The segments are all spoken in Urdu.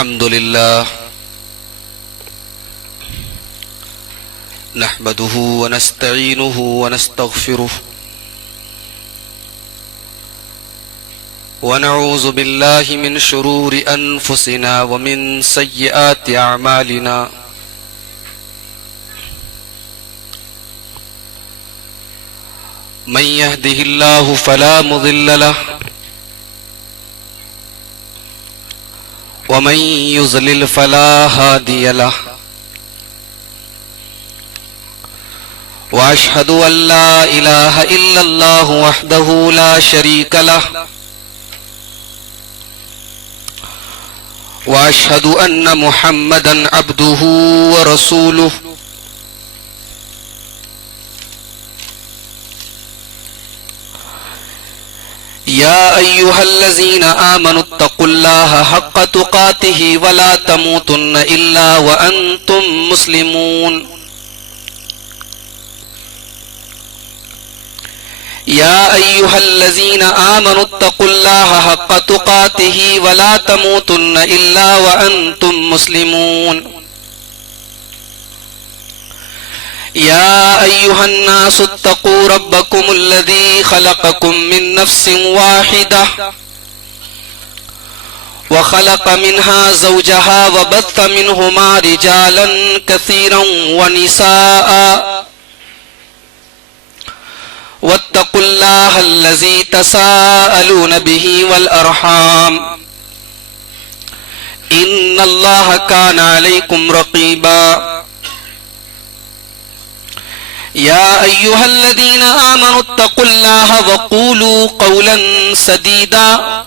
الحمد لله نحمده ونستعينه ونستغفره ونعوذ بالله من شرور أنفسنا ومن سيئات أعمالنا من يهده الله فلا مضل له ومن يضلل فلا هادي له وأشهد أن لا إله إلا الله وحده لا شريك له وأشهد أن محمدا عبده ورسوله يا أيها الذين آمنوا اتقوا الله حق تقاته ولا تموتن إلا وأنتم مسلمون يا أيها الذين آمنوا اتقوا الله حق تقاته ولا تموتن إلا وأنتم مسلمون يا أيها الناس اتقوا ربكم الذي خلقكم من نفس واحدة وخلق منها زوجها وبث منهما رجالا كثيرا ونساء واتقوا الله الذي تساءلون به والأرحام إن الله كان عليكم رقيبا يا أيها الذين آمنوا اتقوا الله وقولوا قولا سديدا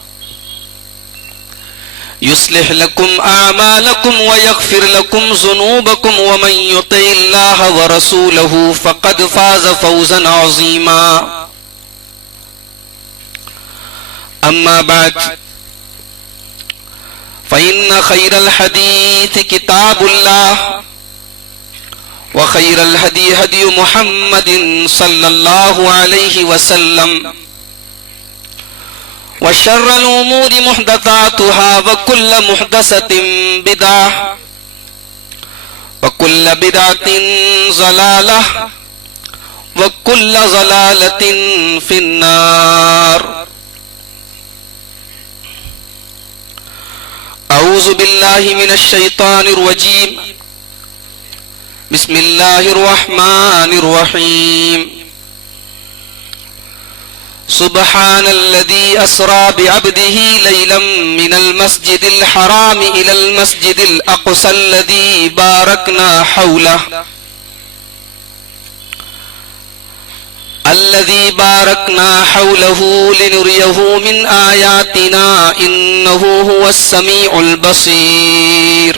يصلح لكم أعمالكم ويغفر لكم ذنوبكم ومن يطع الله ورسوله فقد فاز فوزا عظيما أما بعد فإن خير الحديث كتاب الله وخير الهدي هدي محمد صلى الله عليه وسلم وشر الأمور محدثاتها وكل محدثة بدعة وكل بدعة ضلالة وكل ضلالة في النار. أعوذ بالله من الشيطان الرجيم. بسم الله الرحمن الرحيم. سبحان الذي أسرى بعبده ليلا من المسجد الحرام إلى المسجد الأقصى الذي باركنا حوله لنريه من آياتنا إنه هو السميع البصير.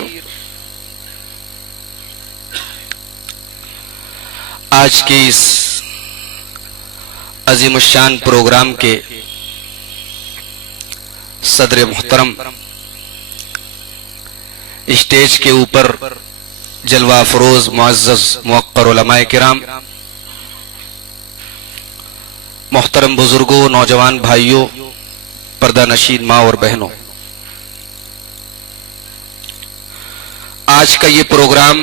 آج کے اس عظیم الشان پروگرام کے صدر محترم، اسٹیج کے اوپر جلوہ افروز معزز موقر علماء کرام، محترم بزرگوں، نوجوان بھائیوں، پردہ نشین ماں اور بہنوں، آج کا یہ پروگرام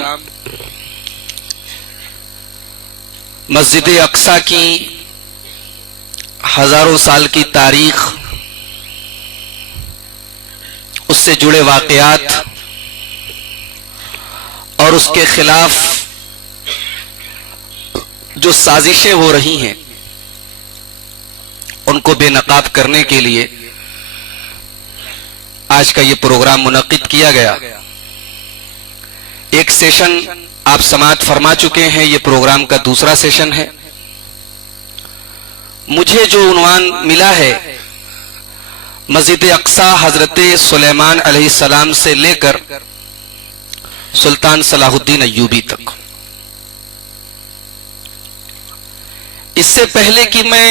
مسجد اقصی کی ہزاروں سال کی تاریخ، اس سے جڑے واقعات اور اس کے خلاف جو سازشیں ہو رہی ہیں ان کو بے نقاب کرنے کے لیے آج کا یہ پروگرام منعقد کیا گیا. ایک سیشن آپ سماعت فرما چکے ہیں، یہ پروگرام کا دوسرا سیشن ہے. مجھے جو عنوان ملا ہے مسجد اقصی حضرت سلیمان علیہ السلام سے لے کر سلطان صلاح الدین ایوبی تک. اس سے پہلے کہ میں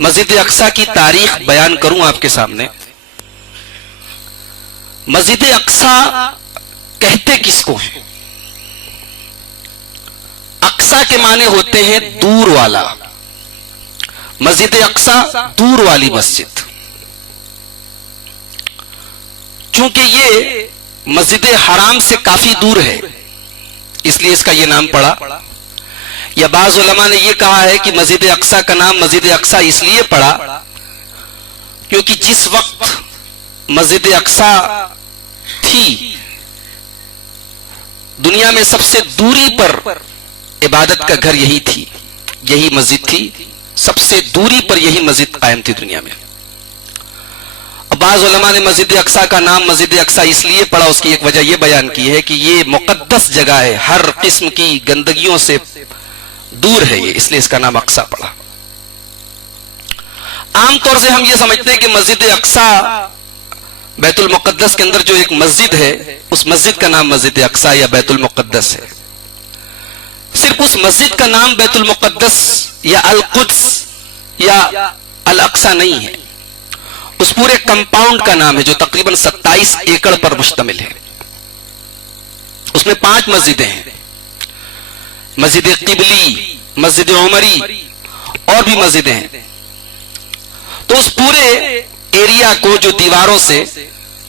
مسجد اقصی کی تاریخ بیان کروں آپ کے سامنے، مسجد اقصی کہتے کس کو ہیں؟ اقصی کے معنی ہوتے ہیں دور والا. مسجد اقصی دور والی مسجد. چونکہ یہ مسجد حرام سے کافی دور ہے اس لیے اس کا یہ نام پڑا، یا بعض علماء نے یہ کہا ہے کہ مسجد اقصی کا نام مسجد اقصی اس لیے پڑا کیونکہ جس وقت مسجد اقصی تھی دنیا میں سب سے دوری پر عبادت کا گھر یہی تھی، یہی مسجد تھی، سب سے دوری پر یہی مسجد قائم تھی دنیا میں۔ بعض علماء نے مسجد اقصی کا نام مسجد اقصی اس لیے پڑا، اس کی ایک وجہ یہ بیان کی ہے کہ یہ مقدس جگہ ہے، ہر قسم کی گندگیوں سے دور ہے یہ، اس لیے اس کا نام اقصی پڑا۔ عام طور سے ہم یہ سمجھتے ہیں کہ مسجد اقصی بیت المقدس کے اندر جو ایک مسجد ہے اس مسجد کا نام مسجد اقصی یا بیت المقدس ہے۔ صرف اس مسجد کا نام بیت المقدس یا القدس یا الاقصی نہیں ہے، اس پورے کمپاؤنڈ کا نام ہے جو تقریباً 27 ایکڑ پر مشتمل ہے۔ اس میں 5 مسجدیں ہیں، مسجد قبلی، مسجد عمری اور بھی مسجدیں ہیں۔ تو اس پورے ایریا کو جو دیواروں سے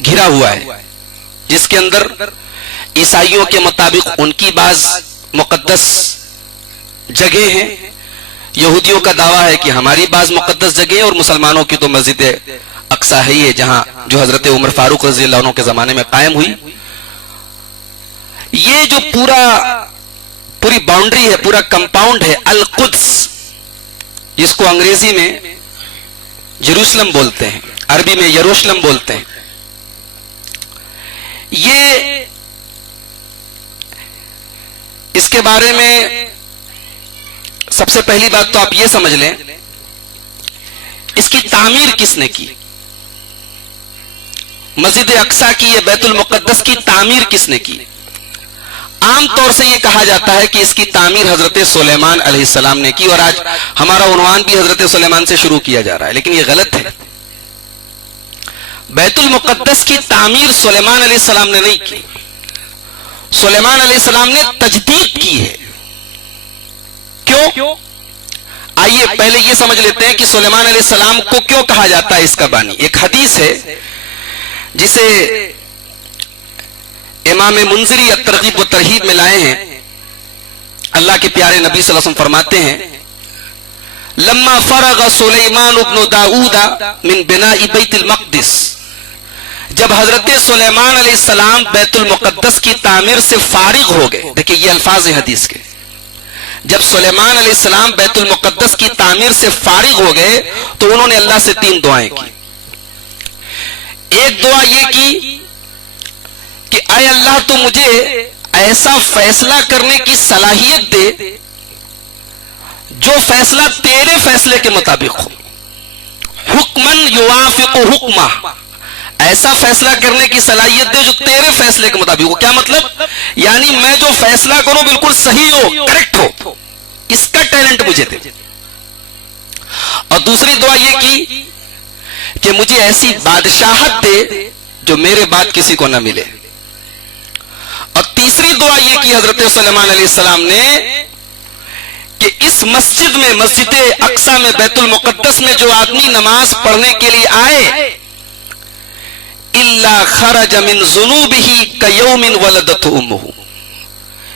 گھرا ہوا ہے، جس کے اندر عیسائیوں کے مطابق ان کی بعض مقدس جگہ ہیں، یہودیوں کا دعویٰ ہے کہ ہماری بعض مقدس جگہیں، اور مسلمانوں کی تو مسجد اقصی ہی ہے جہاں جو حضرت عمر فاروق رضی اللہ عنہ کے زمانے میں قائم ہوئی۔ یہ جو پوری باؤنڈری ہے، پورا کمپاؤنڈ ہے القدس، جس کو انگریزی میں جیروسلم بولتے ہیں، عربی میں یروشلم بولتے ہیں۔ یہ اس کے بارے میں سب سے پہلی بات تو آپ یہ سمجھ لیں اس کی تعمیر کس نے کی، مسجد اقصی کی یا بیت المقدس کی تعمیر کس نے کی؟ عام طور سے یہ کہا جاتا ہے کہ اس کی تعمیر حضرت سلیمان علیہ السلام نے کی، اور آج ہمارا عنوان بھی حضرت سلیمان سے شروع کیا جا رہا ہے، لیکن یہ غلط ہے۔ بیت المقدس کی تعمیر سلیمان علیہ السلام نے نہیں کی، سلیمان علیہ السلام نے تجدید کی ہے۔ کیوں؟ آئیے پہلے یہ سمجھ لیتے ہیں کہ سلیمان علیہ السلام کو کیوں کہا جاتا ہے اس کا بانی۔ ایک حدیث ہے جسے امام منذری الترغیب و ترہیب میں لائے ہیں، اللہ کے پیارے نبی صلی اللہ علیہ وسلم فرماتے ہیں لما فرغ سلیمان ابن داؤد من بناء بیت المقدس، جب حضرت سلیمان علیہ السلام بیت المقدس کی تعمیر سے فارغ ہو گئے، دیکھیں یہ الفاظ ہیں حدیث کے، جب سلیمان علیہ السلام بیت المقدس کی تعمیر سے فارغ ہو گئے تو انہوں نے اللہ سے 3 دعائیں کی۔ ایک دعا یہ کی کہ اے اللہ تو مجھے ایسا فیصلہ کرنے کی صلاحیت دے جو فیصلہ تیرے فیصلے کے مطابق ہو، حکمن یوافق حکمہ، ایسا فیصلہ کرنے کی صلاحیت دے جو تیرے فیصلے کے مطابق ہو۔ کیا مطلب؟ یعنی میں جو فیصلہ کروں بالکل صحیح ہو، کریکٹ ہو، اس کا ٹیلنٹ مجھے دے۔ اور دوسری دعا یہ کی کہ مجھے ایسی بادشاہت دے جو میرے بعد کسی کو نہ ملے۔ اور تیسری دعا یہ کی حضرت سلیمان علیہ السلام نے کہ اس مسجد میں، مسجد اقصی میں، بیت المقدس میں جو آدمی نماز پڑھنے کے لیے آئے الا خرج من ذنوبہ کیوم ولدتہ امہ،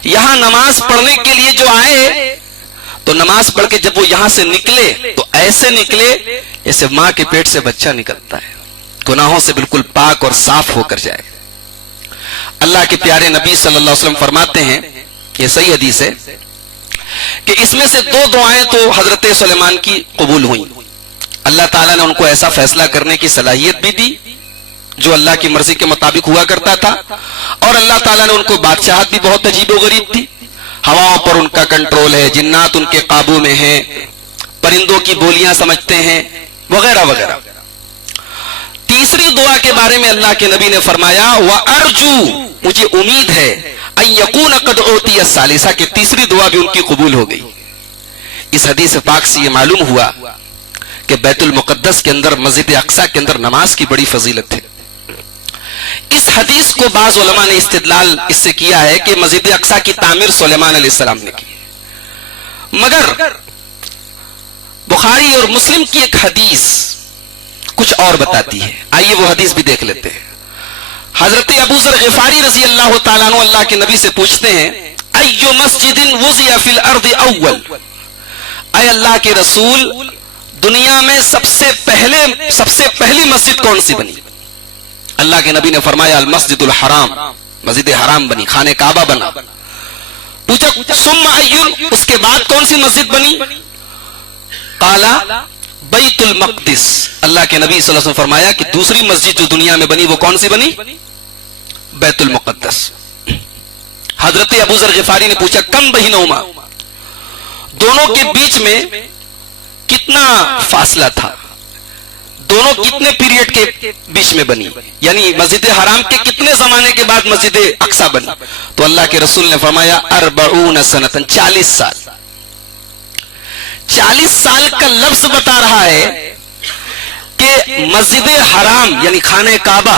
یہاں نماز پڑھنے کے لیے جو آئے تو نماز پڑھ کے جب وہ یہاں سے نکلے تو ایسے نکلے جیسے ماں کے پیٹ سے بچہ نکلتا ہے، گناہوں سے بالکل پاک اور صاف ہو کر جائے۔ اللہ کے پیارے نبی صلی اللہ علیہ وسلم فرماتے ہیں، یہ صحیح حدیث ہے، کہ اس میں سے 2 دعائیں تو حضرت سلیمان کی قبول ہوئیں۔ اللہ تعالیٰ نے ان کو ایسا فیصلہ کرنے کی صلاحیت بھی دی جو اللہ کی مرضی کے مطابق ہوا کرتا تھا، اور اللہ تعالیٰ نے ان کو بادشاہت بھی بہت عجیب و غریب تھی، ہواؤں پر ان کا کنٹرول ہے، جنات ان کے قابو میں ہیں، پرندوں کی بولیاں سمجھتے ہیں، وغیرہ وغیرہ۔ تیسری دعا کے بارے میں اللہ کے نبی نے فرمایا وَأَرْجُو، مجھے امید ہے أَن يَكُونَ قَدْ أُعْطِيَ الثَّالِثَةَ، کہ تیسری دعا بھی ان کی قبول ہو گئی۔ اس حدیث پاک سے یہ معلوم ہوا کہ بیت المقدس کے اندر، مسجد اقصی کے اندر نماز کی بڑی فضیلت ہے۔ اس حدیث کو بعض علماء نے استدلال اس سے کیا ہے کہ مسجد اقصی کی تعمیر سلیمان علیہ السلام نے کی، مگر بخاری اور مسلم کی ایک حدیث کچھ اور بتاتی ہے۔ آئیے وہ حدیث بھی دیکھ لیتے ہیں۔ حضرت ابو ذر غفاری رضی اللہ تعالیٰ عنہ اللہ کے نبی سے پوچھتے ہیں ایو مسجد وضع فی الارض اول، اے اللہ کے رسول دنیا میں سب سے پہلی مسجد کون سی بنی؟ اللہ کے نبی نے فرمایا المسجد الحرام، مسجد حرام بنی، خانہ کعبہ بنا۔ پوچھا ثم ایون، اس کے بعد کون سی مسجد بنی؟ قالا بیت المقدس، اللہ کے نبی صلی اللہ علیہ وسلم فرمایا کہ دوسری مسجد جو دنیا میں بنی وہ کون سی بنی؟ بیت المقدس۔ حضرت ابو ذر غفاری نے پوچھا کم بینہما، دونوں کے بیچ میں کتنا فاصلہ تھا، دونوں کتنے پیریڈ کے بیچ میں بنی، یعنی مسجد حرام کے کتنے زمانے کے بعد مسجد اقصی بنی؟ تو اللہ کے رسول نے فرمایا 40 سنتن، 40 سال۔ 40 سال کا لفظ بتا رہا ہے کہ مسجد حرام یعنی خانہ کعبہ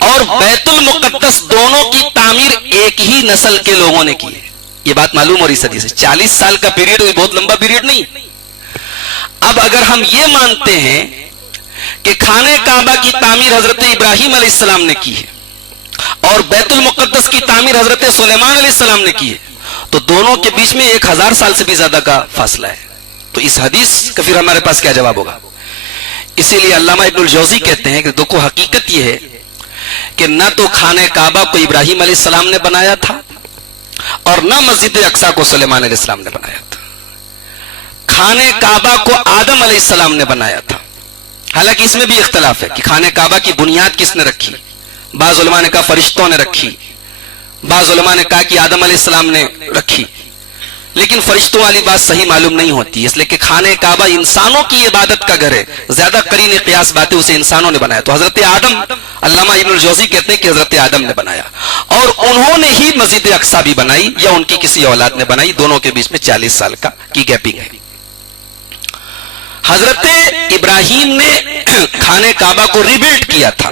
اور بیت المقدس دونوں کی تعمیر ایک ہی نسل کے لوگوں نے کی ہے۔ یہ بات معلوم ہو رہی صدی سے، 40 سال کا پیریڈ بہت لمبا پیریڈ نہیں۔ اب اگر ہم یہ مانتے ہیں کہ خانہ کعبہ کی تعمیر حضرت ابراہیم علیہ السلام نے کی ہے اور بیت المقدس کی تعمیر حضرت سلیمان علیہ السلام نے کی ہے، تو دونوں کے بیچ میں 1000 سال سے بھی زیادہ کا فاصلہ ہے۔ تو اس حدیث کا پھر ہمارے پاس کیا جواب ہوگا؟ اسی لیے علامہ ابن الجوزی کہتے ہیں کہ دیکھو حقیقت یہ ہے کہ نہ تو خانہ کعبہ کو ابراہیم علیہ السلام نے بنایا تھا اور نہ مسجد اقصی کو سلیمان علیہ السلام نے بنایا تھا، خانہ کعبہ کو آدم علیہ السلام نے بنایا تھا۔ حالانکہ اس میں بھی اختلاف ہے کہ خانہ کعبہ کی بنیاد کس نے رکھی، بعض علماء نے کہا فرشتوں نے رکھی، بعض علماء نے کہا کہ آدم علیہ السلام نے رکھی، لیکن فرشتوں والی بات صحیح معلوم نہیں ہوتی، اس لیے کہ خانہ کعبہ انسانوں کی عبادت کا گھر ہے، زیادہ قرین قیاس باتیں اسے انسانوں نے بنایا۔ تو حضرت آدم، علامہ ابن الجوزی کہتے ہیں کہ حضرت آدم نے بنایا اور انہوں نے ہی مسجد اقصی بھی بنائی یا ان کی کسی اولاد نے بنائی، دونوں کے بیچ میں 40 سال کی گیپنگ ہے۔ حضرت ابراہیم نے خانہ کعبہ کو ریبلڈ کیا تھا،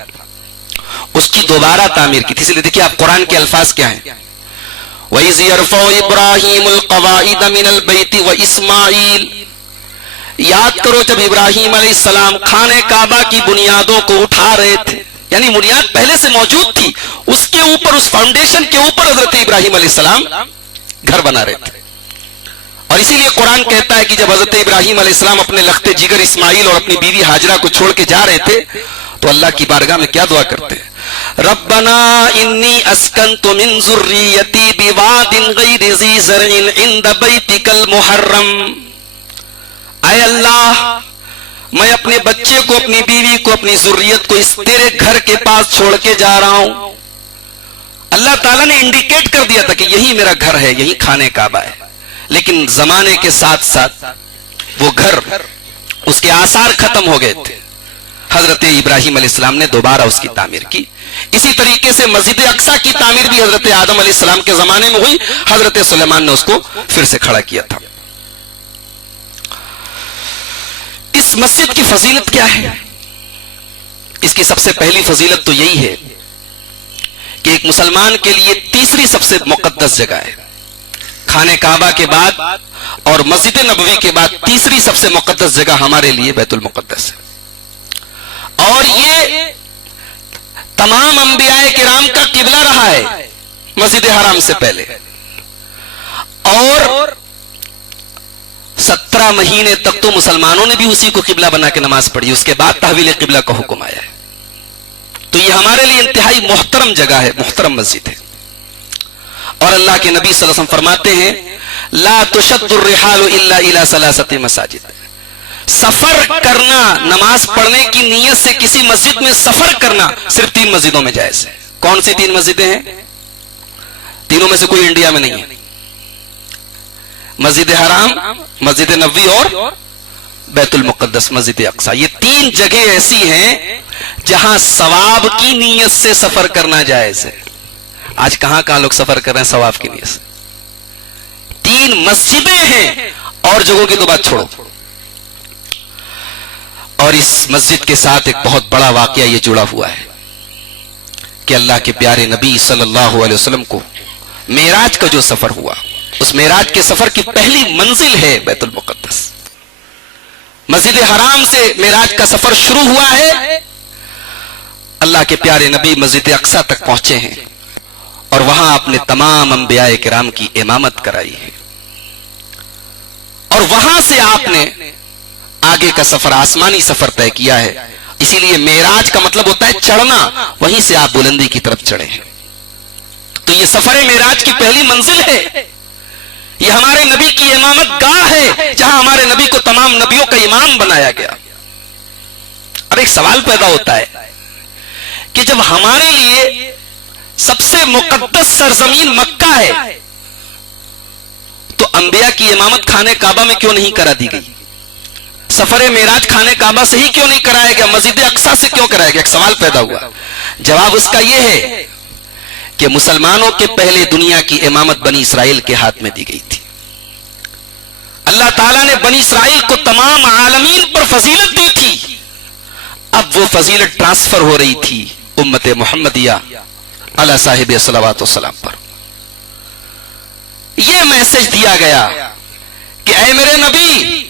اس کی دوبارہ تعمیر کی تھی، اس لیے دیکھیے آپ قرآن کے الفاظ کیا ہیں، وَإِذْ يَرْفَعُ إِبْرَاهِيمُ الْقَوَاعِدَ مِنَ الْبَيْتِ وَإِسْمَاعِيلُ، یاد کرو جب ابراہیم علیہ السلام خانہ کعبہ کی بنیادوں کو اٹھا رہے تھے، یعنی بنیاد پہلے سے موجود تھی، اس کے اوپر، اس فاؤنڈیشن کے اوپر حضرت ابراہیم علیہ السلام گھر بنا رہے تھے۔ اور اسی لیے قرآن کہتا ہے کہ جب حضرت ابراہیم علیہ السلام اپنے لخت جگر اسماعیل اور اپنی بیوی ہاجرہ کو چھوڑ کے جا رہے تھے تو اللہ کی بارگاہ میں کیا دعا کرتے ہیں، ربنا انی اسکنت من ذریتی بواد غیر ذی زرع عند بیتک المحرم، اے اللہ میں اپنے بچے کو، اپنی بیوی کو، اپنی ذریت کو اس تیرے گھر کے پاس چھوڑ کے جا رہا ہوں۔ اللہ تعالیٰ نے انڈیکیٹ کر دیا تھا کہ یہی میرا گھر ہے، یہی خانہ کعبہ ہے، لیکن زمانے کے ساتھ ساتھ وہ گھر، اس کے آثار ختم ہو گئے تھے، حضرت ابراہیم علیہ السلام نے دوبارہ اس کی تعمیر کی۔ اسی طریقے سے مسجد اقصی کی تعمیر بھی حضرت آدم علیہ السلام کے زمانے میں ہوئی، حضرت سلیمان نے اس کو پھر سے کھڑا کیا تھا۔ اس مسجد کی فضیلت کیا ہے؟ اس کی سب سے پہلی فضیلت تو یہی ہے کہ ایک مسلمان کے لیے تیسری سب سے مقدس جگہ ہے، خانہ کعبہ کے بعد اور مسجد نبوی کے بعد تیسری سب سے مقدس جگہ ہمارے لیے بیت المقدس ہے، اور یہ تمام انبیاء کرام کا قبلہ رہا ہے مسجد حرام سے پہلے، اور 17 مہینے تک تو مسلمانوں نے بھی اسی کو قبلہ بنا کے نماز پڑھی، اس کے بعد تحویل قبلہ کا حکم آیا ہے۔ تو یہ ہمارے لیے انتہائی محترم جگہ ہے، محترم مسجد ہے، اور اللہ کے نبی صلی اللہ علیہ وسلم فرماتے ہیں لا تشد الرحال الا الى 3 مساجد، سفر کرنا، نماز پڑھنے کی نیت سے کسی مسجد میں سفر کرنا صرف 3 مسجدوں میں جائز ہے۔ کون سی 3 مسجدیں ہیں؟ تینوں میں سے کوئی انڈیا میں نہیں ہے، مسجد حرام، مسجد نبوی اور بیت المقدس، مسجد اقصی۔ یہ 3 جگہیں ایسی ہیں جہاں ثواب کی نیت سے سفر کرنا جائز ہے۔ آج کہاں کہاں لوگ سفر کر رہے ہیں ثواب کی نیت سے؟ 3 مسجدیں ہیں، اور جگہوں کی تو بات چھوڑو۔ اور اس مسجد کے ساتھ ایک بہت بڑا واقعہ یہ جڑا ہوا ہے کہ اللہ کے پیارے نبی صلی اللہ علیہ وسلم کو معراج کا جو سفر ہوا، اس معراج کے سفر کی پہلی منزل ہے بیت المقدس۔ مسجد حرام سے معراج کا سفر شروع ہوا ہے اللہ کے پیارے نبی مسجد اقصی تک پہنچے ہیں اور وہاں آپ نے تمام انبیاء کرام کی امامت کرائی ہے، اور وہاں سے آپ نے آگے کا سفر، آسمانی سفر طے کیا ہے۔ اسی لیے معراج کا مطلب ہوتا ہے چڑھنا، وہیں سے آپ بلندی کی طرف چڑھے ہیں۔ تو یہ سفر معراج کی پہلی منزل ہے، یہ ہمارے نبی کی امامت گاہ ہے، جہاں ہمارے نبی کو تمام نبیوں کا امام بنایا گیا۔ اب ایک سوال پیدا ہوتا ہے کہ جب ہمارے لیے سب سے مقدس سرزمین مکہ ہے تو انبیاء کی امامت خانہ کعبہ میں کیوں نہیں کرا دی گئی؟ سفر معراج خانہ کعبہ سے ہی کیوں نہیں کرایا گیا؟ مسجد اقصی سے کیوں کرایا گیا؟ ایک سوال پیدا ہوا۔ جواب اس کا یہ ہے کہ مسلمانوں کے پہلے دنیا کی امامت بنی اسرائیل کے ہاتھ میں دی گئی تھی۔ اللہ تعالیٰ نے بنی اسرائیل کو تمام عالمین پر فضیلت دی تھی، اب وہ فضیلت ٹرانسفر ہو رہی تھی امت محمدیہ علی صاحب صلوات والسلام پر۔ یہ میسج دیا گیا کہ اے میرے نبی،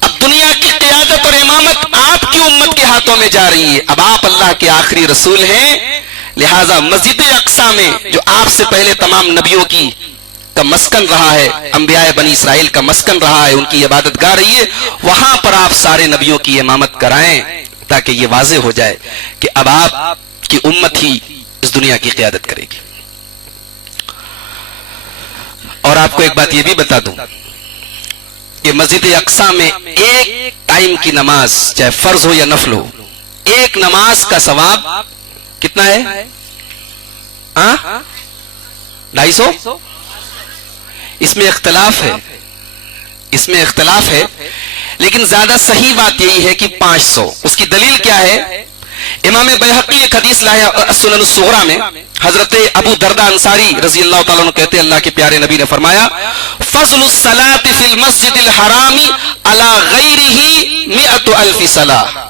اب دنیا کی قیادت اور امامت آپ کی امت کے ہاتھوں میں جا رہی ہے، اب آپ اللہ کے آخری رسول ہیں، لہٰذا مسجد اقصی میں جو آپ سے پہلے تمام نبیوں کی کا مسکن رہا ہے، انبیاء بنی اسرائیل کا مسکن رہا ہے، ان کی عبادت گاہ رہی ہے، وہاں پر آپ سارے نبیوں کی امامت کرائیں تاکہ یہ واضح ہو جائے کہ اب آپ کی امت ہی اس دنیا کی قیادت کرے گی۔ اور آپ کو ایک بات یہ بھی بتا دوں کہ مسجد اقصی میں ایک ٹائم کی نماز، چاہے فرض ہو یا نفل ہو، ایک نماز کا ثواب کتنا ہے؟ 250؟ اس میں اختلاف ہے، اس میں اختلاف ہے، لیکن زیادہ صحیح بات یہی ہے کہ 500۔ اس کی دلیل کیا ہے؟ امام بیہقی ایک حدیث لایا سنن الصغریٰ میں، حضرت ابو درداء انصاری رضی اللہ تعالیٰ عنہ کہتے ہیں اللہ کے پیارے نبی نے فرمایا فضل الصلاة فی المسجد الحرام علی غیرہ 100,000 صلاۃ۔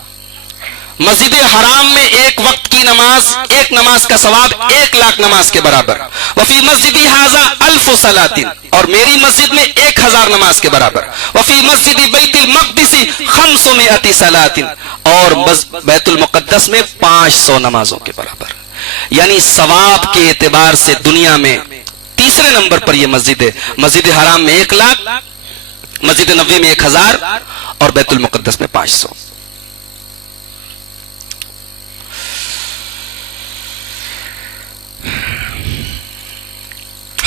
مسجد حرام میں ایک وقت کی نماز، ایک نماز کا ثواب 1,00,000 نماز کے برابر۔ وفی مسجدی ھذا 1000 صلاۃ، اور میری مسجد میں 1000 نماز کے برابر۔ وفی مسجد بیت المقدس 500 صلاۃ، اور بیت المقدس میں 500 نمازوں کے برابر۔ یعنی ثواب کے اعتبار سے دنیا میں تیسرے نمبر پر یہ مسجد ہے۔ مسجد حرام میں 1,00,000، مسجد نبوی میں 1000، اور بیت المقدس میں 500۔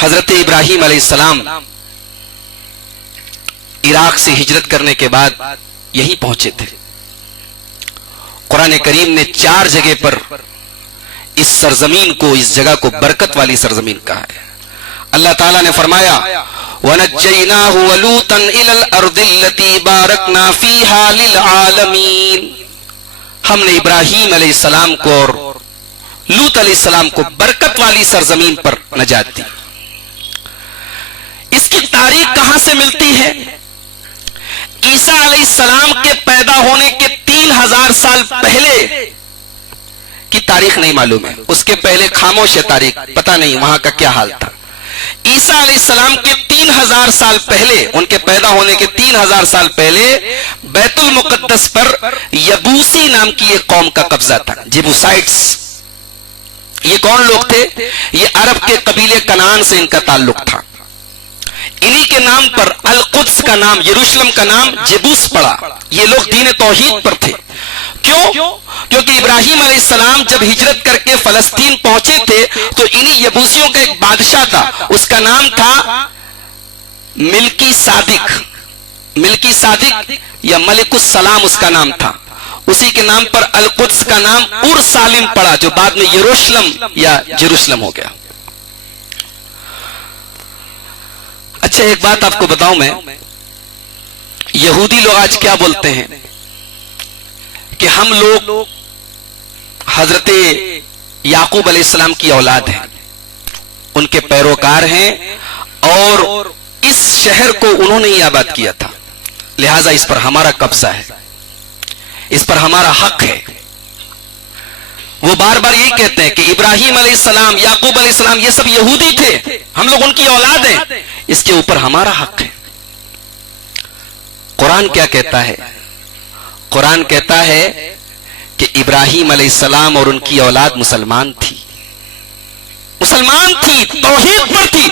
حضرت ابراہیم علیہ السلام عراق سے ہجرت کرنے کے بعد یہیں پہنچے تھے۔ قرآن کریم نے 4 جگہ پر اس سرزمین کو، اس جگہ کو برکت والی سرزمین کہا ہے۔ اللہ تعالیٰ نے فرمایا وَنَجَّيْنَاهُ وَلُوطًا إِلَى الْأَرْضِ الَّتِي بَارَكْنَا فِيهَا لِلْعَالَمِينَ، ہم نے ابراہیم علیہ السلام کو اور لوط علیہ السلام کو برکت والی سرزمین پر نجات دی۔ اس کی تاریخ کہاں سے ملتی ہے؟ عیسیٰ علیہ السلام کے پیدا ہونے کے 3000 سال پہلے کی تاریخ نہیں معلوم ہے، اس کے پہلے خاموش ہے تاریخ، پتہ نہیں وہاں کا کیا حال تھا۔ عیسیٰ علیہ السلام کے 3000 سال پہلے، ان کے پیدا ہونے کے 3000 سال پہلے بیت المقدس پر یبوسی نام کی ایک قوم کا قبضہ تھا، جیبوسائٹس۔ یہ کون لوگ تھے؟ یہ عرب کے قبیلے کنعان سے ان کا تعلق تھا۔ انہی کے نام پر القدس کا نام، یروشلم کا نام جبوس پڑا۔ یہ لوگ دین توحید پر تھے۔ کیوں؟ کیونکہ ابراہیم علیہ السلام جب ہجرت کر کے فلسطین پہنچے تھے تو انہی یبوسیوں کا ایک بادشاہ تھا، اس کا نام تھا ملکی صادق۔ ملکی صادق یا ملک السلام اس کا نام تھا، اسی کے نام پر القدس کا نام اورسالم پڑا، جو بعد میں یروشلم یا جیروشلم ہو گیا۔ اچھا ایک بات آپ کو بتاؤں میں، یہودی لوگ آج کیا بولتے ہیں کہ ہم لوگ حضرت یعقوب علیہ السلام کی اولاد ہیں، ان کے پیروکار ہیں، اور اس شہر کو انہوں نے ہی آباد کیا تھا، لہٰذا اس پر ہمارا قبضہ ہے، اس پر ہمارا حق ہے۔ وہ بار بار یہی کہتے ہیں کہ ابراہیم علیہ السلام، یعقوب علیہ السلام یہ سب یہودی تھے، ہم لوگ ان کی اولاد ہیں، اس کے اوپر ہمارا حق ہے۔ قرآن کیا کہتا ہے؟ قرآن کہتا ہے کہ ابراہیم علیہ السلام اور ان کی اولاد مسلمان تھی، توحید پر تھی.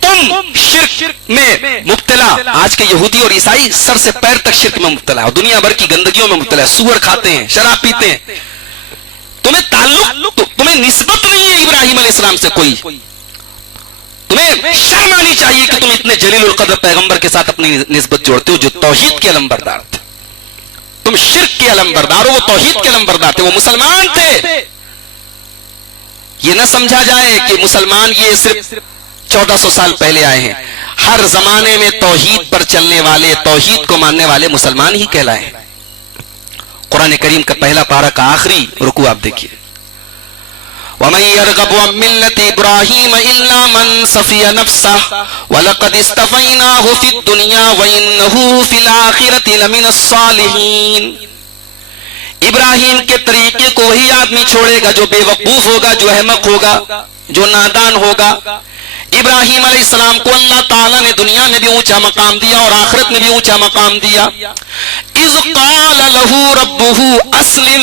تم شرک میں مبتلا. آج کے یہودی اور عیسائی سر سے پیر تک شرک میں مبتلا ہے، دنیا بھر کی گندگیوں میں مبتلا ہے، سور کھاتے ہیں، شراب پیتے ہیں. تمہیں تعلق، تمہیں نسبت نہیں ہے ابراہیم علیہ السلام سے کوئی. تمہیں شرم آنی چاہیے کہ تم اتنے جلیل القدر پیغمبر کے ساتھ اپنی نسبت جوڑتے ہو جو توحید کے علمبردار تھے. تم شرک کے علمبردار ہو، وہ توحید کے علمبردار تھے، وہ مسلمان تھے. یہ نہ سمجھا جائے کہ مسلمان یہ صرف 1400 سال پہلے آئے ہیں. ہر زمانے میں توحید پر چلنے والے، توحید کو ماننے والے مسلمان ہی کہلائے ہیں. قرآن کریم کا پہلا پارہ کا آخری رکوع آپ دیکھیے. وَمَن يَرْغَبُ عَن مِّلَّةِ إِبْرَاهِيمَ إِلَّا مَن صَفِيَ نَفْسَهُ وَلَقَدِ اسْتَفَيْنَاهُ فِي الدُّنْيَا وَإِنَّهُ فِي الْآخِرَةِ لَمِنَ الصَّالِحِينَ. ابراہیم کے طریقے کو وہی آدمی چھوڑے گا جو بے وقوف ہوگا، جو احمق ہوگا، جو نادان ہوگا. ابراہیم علیہ السلام کو اللہ تعالیٰ نے دنیا میں بھی اونچا مقام دیا اور آخرت میں بھی اونچا مقام دیا. اذ قال له ربه اسلم،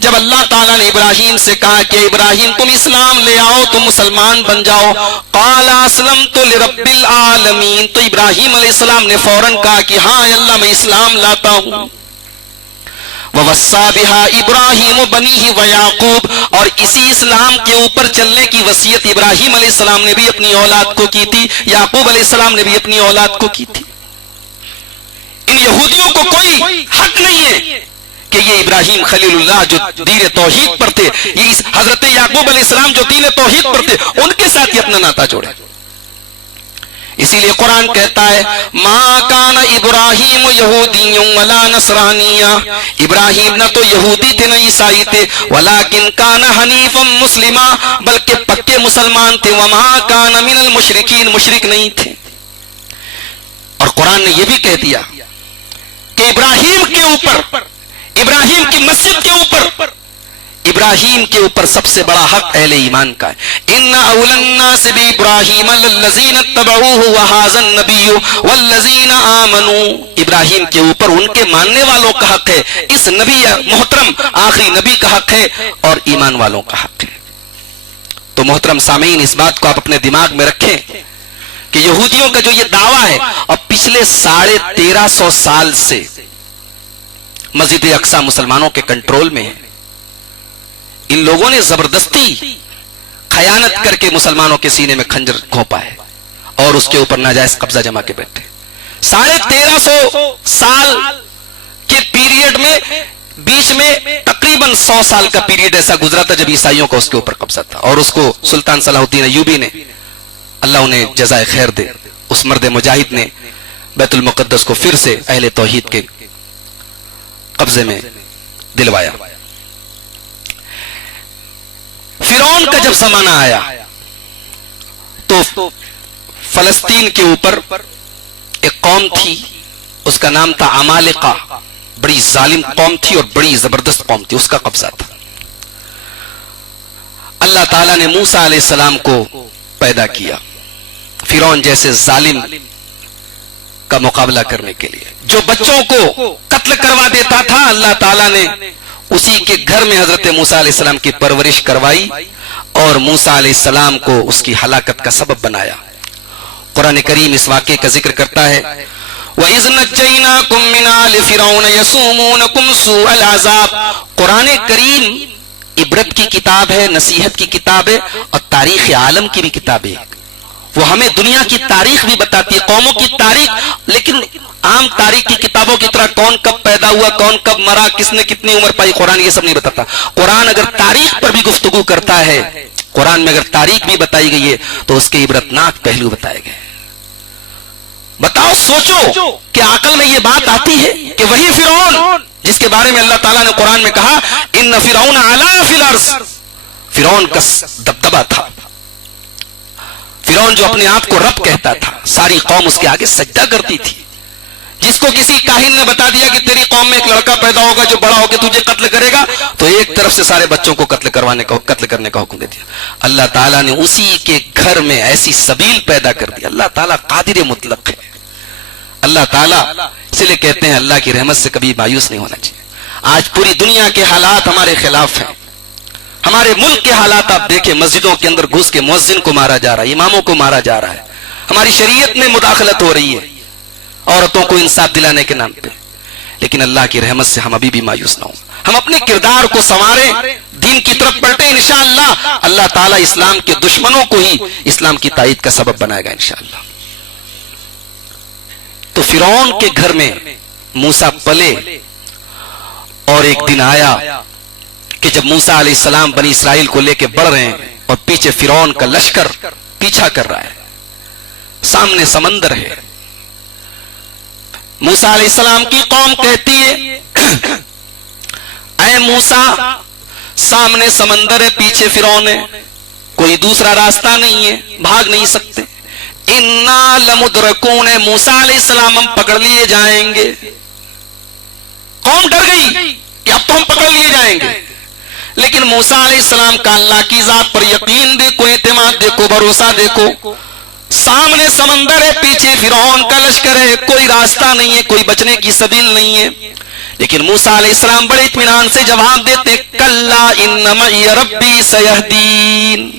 جب اللہ تعالیٰ نے ابراہیم سے کہا کہ ابراہیم تم اسلام لے آؤ، تم مسلمان بن جاؤ. قال اسلمت لرب العالمین، تو ابراہیم علیہ السلام نے فوراً کہا کہ ہاں اللہ میں اسلام لاتا ہوں. وَوَصَّى بِهَا إِبْرَاهِيمُ بَنِيهِ وَيَعْقُوبُ، اور اسی اسلام کے اوپر چلنے کی وصیت ابراہیم علیہ السلام نے بھی اپنی اولاد کو کی تھی، یعقوب علیہ السلام نے بھی اپنی اولاد کو کی تھی. ان یہودیوں کو کوئی حق نہیں ہے کہ یہ ابراہیم خلیل اللہ جو دین توحید پر تھے، یہ حضرت یعقوب علیہ السلام جو دین توحید پر تھے، ان کے ساتھ یہ اپنا ناتا جوڑے. اسی لیے قرآن کہتا ہے ما کان ابراہیم یہودی ولا نصرانیہ، ابراہیم نہ تو یہودی تھے نہ عیسائی تھے، ولیکن کان حنیفا مسلما، بلکہ پکے مسلمان تھے. وما کان من المشرکین، مشرک نہیں تھے. اور قرآن نے یہ بھی کہہ دیا کہ ابراہیم کے اوپر، ابراہیم کی مسجد کے اوپر، ابراہیم کے اوپر سب سے بڑا حق اہل ایمان کا ہے. ان اول الناس بابراہیم للذین اتبعوه وهذا النبی والذین آمنوا، ابراہیم کے اوپر ان کے ماننے والوں کا حق ہے، اس نبی محترم آخری نبی کا حق ہے، اور ایمان والوں کا حق ہے. تو محترم سامعین، اس بات کو آپ اپنے دماغ میں رکھیں کہ یہودیوں کا جو یہ دعویٰ ہے، اور پچھلے 1350 سال سے مسجد اقصی مسلمانوں کے کنٹرول میں ہے. ان لوگوں نے زبردستی خیانت کر کے مسلمانوں کے سینے میں خنجر گھونپا ہے اور اس کے اوپر ناجائز قبضہ جما کے بیٹھے. 1350 سال کے پیریڈ میں بیچ میں تقریباً 100 سال کا پیریڈ ایسا گزرا تھا جب عیسائیوں کا اس کے اوپر قبضہ تھا، اور اس کو سلطان صلاح الدین ایوبی نے، اللہ انہیں جزائے خیر دے، اس مرد مجاہد نے بیت المقدس کو پھر سے اہل توحید کے قبضے میں دلوایا. فرعون کا جب زمانہ آیا تو فلسطین کے اوپر ایک قوم تھی، اس کا نام تھا عمالقہ، بڑی ظالم قوم تھی اور بڑی زبردست قوم تھی، اس کا قبضہ تھا. اللہ تعالیٰ نے موسیٰ علیہ السلام کو پیدا کیا فرعون جیسے ظالم کا مقابلہ کرنے کے لیے. جو بچوں کو قتل کروا دیتا تھا، اللہ تعالیٰ نے اسی کے گھر میں حضرت موسیٰ علیہ السلام کی پرورش کروائی اور موسیٰ علیہ السلام کو اس کی ہلاکت کا سبب بنایا. قرآن کریم اس واقعے کا ذکر کرتا ہے وَإِذْ نَجَّيْنَاكُمْ مِنْ آلِ فِرْعَوْنَ يَسُومُونَكُمْ سُوءَ الْعَذَابِ. قرآن کریم عبرت کی کتاب ہے، نصیحت کی کتاب ہے، اور تاریخ عالم کی بھی کتاب ہے. وہ ہمیں دنیا کی تاریخ بھی بتاتی ہے، قوموں کی تاریخ، لیکن عام تاریخ کی کتابوں کی طرح کون کب پیدا ہوا، کون کب مرا، کس نے کتنی عمر پائی، قرآن یہ سب نہیں بتاتا. قرآن اگر تاریخ پر بھی گفتگو کرتا ہے، قرآن میں اگر تاریخ بھی بتائی گئی ہے تو اس کے عبرتناک پہلو بتائے گئے. بتاؤ، سوچو کہ عقل میں یہ بات آتی ہے کہ وہی فرعون جس کے بارے میں اللہ تعالیٰ نے قرآن میں کہا ان فرعون علا فی الارض، فرعون کا دبدبہ تھا، فرعون جو اپنے آپ کو رب کہتا تھا، ساری قوم اس کے آگے سجدہ کرتی تھی. جس کو کسی کاہن نے بتا دیا کہ تیری قوم میں ایک لڑکا پیدا ہوگا جو بڑا ہو کے تجھے قتل کرے گا، تو ایک طرف سے سارے بچوں کو قتل کرنے کا حکم دے دیا. اللہ تعالیٰ نے اسی کے گھر میں ایسی سبیل پیدا کر دی. اللہ تعالیٰ قادر مطلق ہے. اللہ تعالیٰ اس لیے کہتے ہیں اللہ کی رحمت سے کبھی مایوس نہیں ہونا چاہیے. آج پوری دنیا کے حالات ہمارے خلاف ہیں. ہمارے ملک کے حالات آپ دیکھیں، مسجدوں کے اندر گھس کے مؤذن کو مارا جا رہا ہے، اماموں کو مارا جا رہا ہے. ہماری شریعت میں مداخلت ہو رہی ہے عورتوں کو انصاف دلانے کے نام پہ. لیکن اللہ کی رحمت سے ہم ابھی بھی مایوس نہ ہوں. ہم اپنے کردار کو سنواریں، دین کی طرف پلٹیں. انشاءاللہ اللہ تعالیٰ اسلام کے دشمنوں کو ہی اسلام کی تائید کا سبب بنائے گا انشاءاللہ. تو فرعون کے گھر میں موسیٰ پلے، اور ایک دن آیا کہ جب موسیٰ علیہ السلام بنی اسرائیل کو لے کے بڑھ رہے ہیں اور پیچھے فرعون کا لشکر پیچھا کر رہا ہے، سامنے سمندر ہے. موسیٰ علیہ السلام کی قوم کہتی ہے اے موسیٰ سامنے سمندر ہے، پیچھے فرعون ہے، کوئی دوسرا راستہ نہیں ہے، بھاگ نہیں سکتے. انا لمدرکون، موسیٰ علیہ السلام ہم پکڑ لیے جائیں گے. قوم ڈر گئی کہ اب تو ہم پکڑ لیے جائیں گے. لیکن موسیٰ علیہ السلام کا اللہ کی ذات پر یقین دیکھو، اعتماد دیکھو، بھروسہ دیکھو. سامنے سمندر ہے، پیچھے فرعون کا لشکر ہے، کوئی راستہ نہیں ہے، کوئی بچنے کی سبیل نہیں ہے. لیکن موسیٰ علیہ السلام بڑے اطمینان سے جواب دیتے کلا ان معی ربی سیہدین،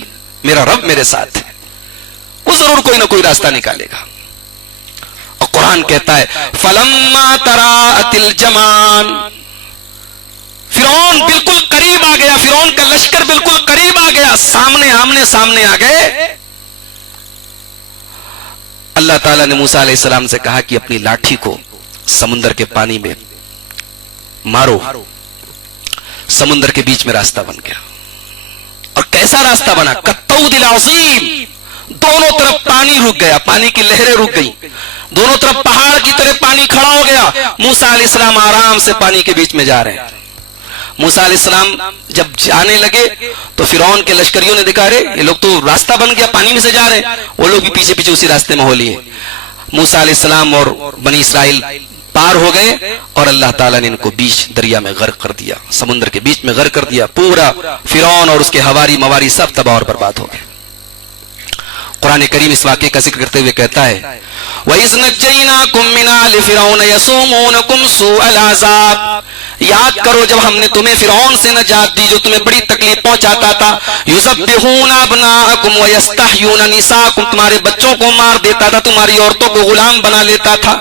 میرا رب میرے ساتھ ہے، وہ ضرور کوئی نہ کوئی راستہ نکالے گا. اور قرآن کہتا ہے فلما تراءت الجمعان، فرعون بالکل قریب آ گیا، فرعون کا لشکر بالکل قریب آ گیا، سامنے آمنے سامنے آ گئے. اللہ تعالیٰ نے موسیٰ علیہ السلام سے کہا کہ اپنی لاٹھی کو سمندر کے پانی میں مارو. سمندر کے بیچ میں راستہ بن گیا. اور کیسا راستہ بنا؟ کالطود العظیم، دونوں طرف پانی رک گیا، پانی کی لہریں رک گئی، دونوں طرف پہاڑ کی طرح پانی کھڑا ہو گیا. موسیٰ علیہ السلام آرام سے پانی کے بیچ میں جا رہے ہیں. موسیٰ علیہ السلام جب جانے لگے تو فرعون کے لشکریوں نے دیکھا رے یہ لوگ تو راستہ بن گیا، پانی میں سے جا رہے ہیں. وہ لوگ بھی پیچھے پیچھے اسی راستے میں ہو لیے. موسیٰ علیہ السلام اور بنی اسرائیل پار ہو گئے اور اللہ تعالیٰ نے ان کو بیچ دریا میں غرق کر دیا، سمندر کے بیچ میں غرق کر دیا. پورا فرعون اور اس کے ہواری مواری سب تباہ اور برباد ہو گئے. قرآن کریم اس واقعے کا ذکر کرتے ہوئے کہتا ہے وَإِذْ نَجَّيْنَاكُمْ مِنْ آلِ فِرْعَوْنَ يَسُومُونَكُمْ سُوءَ الْعَذَابِ، یاد کرو جب ہم نے تمہیں فرعون سے نجات دی جو تمہیں بڑی تکلیف پہنچاتا تھا. یذبحون ابناءکم ویستحیون نساءکم، تمہارے بچوں کو مار دیتا تھا، تمہاری عورتوں کو غلام بنا لیتا تھا.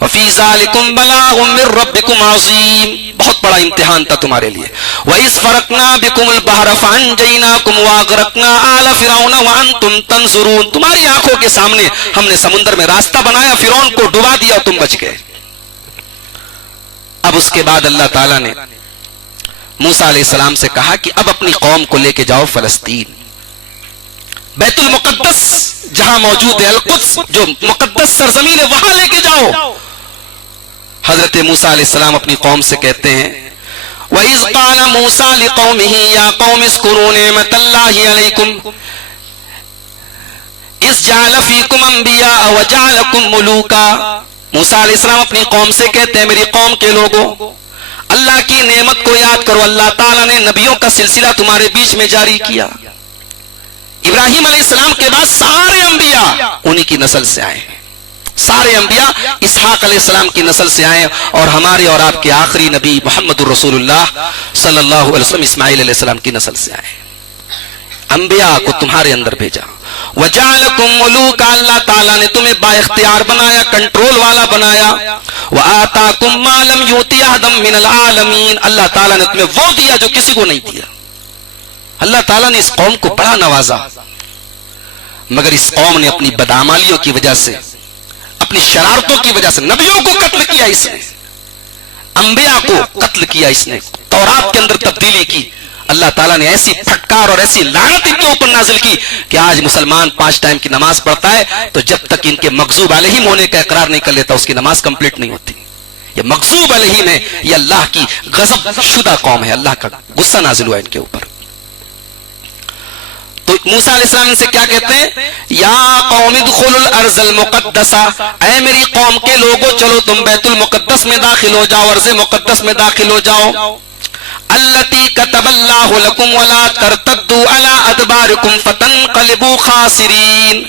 وفی ذالکم بلاغ من ربکم عظیم، بہت بڑا امتحان تھا تمہارے لیے. وَإِذْ فَرَقْنَا بِكُمُ الْبَحْرَ فَأَنْجَيْنَاكُمْ وَأَغْرَقْنَا آلَ فِرْعَوْنَ وَأَنْتُمْ تَنْظُرُونَ، تمہاری آنکھوں کے سامنے ہم نے سمندر میں راستہ بنایا، فرعون کو ڈبا دیا اور تم بچ گئے. اب اس کے بعد اللہ تعالیٰ نے موسیٰ علیہ السلام سے کہا کہ اب اپنی قوم کو لے کے جاؤ فلسطین، بیت المقدس جہاں موجود ہے، القدس جو مقدس سرزمین ہے، وہاں لے کے جاؤ. حضرت موسیٰ علیہ السلام اپنی قوم سے کہتے ہیں وَإِذْ قَالَ مُوسَىٰ لِقَوْمِهِ يَا قَوْمِ اذْكُرُوا نِعْمَةَ اللَّهِ عَلَيْكُمْ إِذْ جَعَلَ فِيكُمْ أَنْبِيَاءَ وَجَعَلَكُمْ مُلُوكًا. موسیٰ علیہ السلام اپنی قوم سے کہتے ہیں میری قوم کے لوگوں، اللہ کی نعمت کو یاد کرو، اللہ تعالیٰ نے نبیوں کا سلسلہ تمہارے بیچ میں جاری کیا. ابراہیم علیہ السلام کے بعد سارے انبیاء انہی کی نسل سے آئے ہیں، سارے انبیاء اسحاق علیہ السلام کی نسل سے آئے، اور ہمارے اور آپ کے آخری نبی محمد الرسول اللہ صلی اللہ علیہ وسلم اسماعیل علیہ السلام کی نسل سے آئے. انبیاء کو تمہارے اندر بھیجا. وَجَعَلَكُمْ مُلُوكًا، اللہ تعالیٰ نے تمہیں با اختیار بنایا، کنٹرول والا بنایا. وَآتَاكُمْ مَا لَمْ يُؤْتِ أَحَدًا مِّنَ الْعَالَمِينَ، اللہ تعالیٰ نے تمہیں وہ دیا جو کسی کو نہیں دیا. اللہ تعالیٰ نے اس قوم کو بڑا نوازا، مگر اس قوم نے اپنی بدعمالیوں کی وجہ سے، اپنی شرارتوں کی وجہ سے نبیوں کو قتل کیا، اس نے انبیاء کو قتل کیا، اس نے تورات کے اندر تبدیلی کی. اللہ تعالیٰ نے ایسی پھٹکار اور ایسی لعنت ان کے اوپر نازل کی کہ آج مسلمان 5 ٹائم کی نماز پڑھتا ہے تو جب تک ان کے مغضوب علیہم ہونے کا اقرار نہیں کر لیتا اس کی نماز کمپلیٹ نہیں ہوتی. یہ مغضوب علیہم ہے، یہ اللہ کی غضب شدہ قوم ہے، اللہ کا غصہ نازل ہوا ان کے اوپر. تو موسیٰ علیہ السلام سے کیا کہتے ہیں یا قوم ادخلوا الارض المقدسہ، اے میری قوم کے لوگوں چلو تم بیت المقدس میں داخل ہو جاؤ، ارض مقدس میں داخل ہو جاؤ. التی کتب اللہ لکم ولا ترتدوا علی ادبارکم فتنقلبوا خاسرین.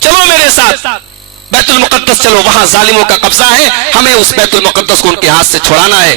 چلو میرے ساتھ بیت المقدس چلو، وہاں ظالموں کا قبضہ ہے، ہمیں اس بیت المقدس کو ان کے ہاتھ سے چھڑانا ہے.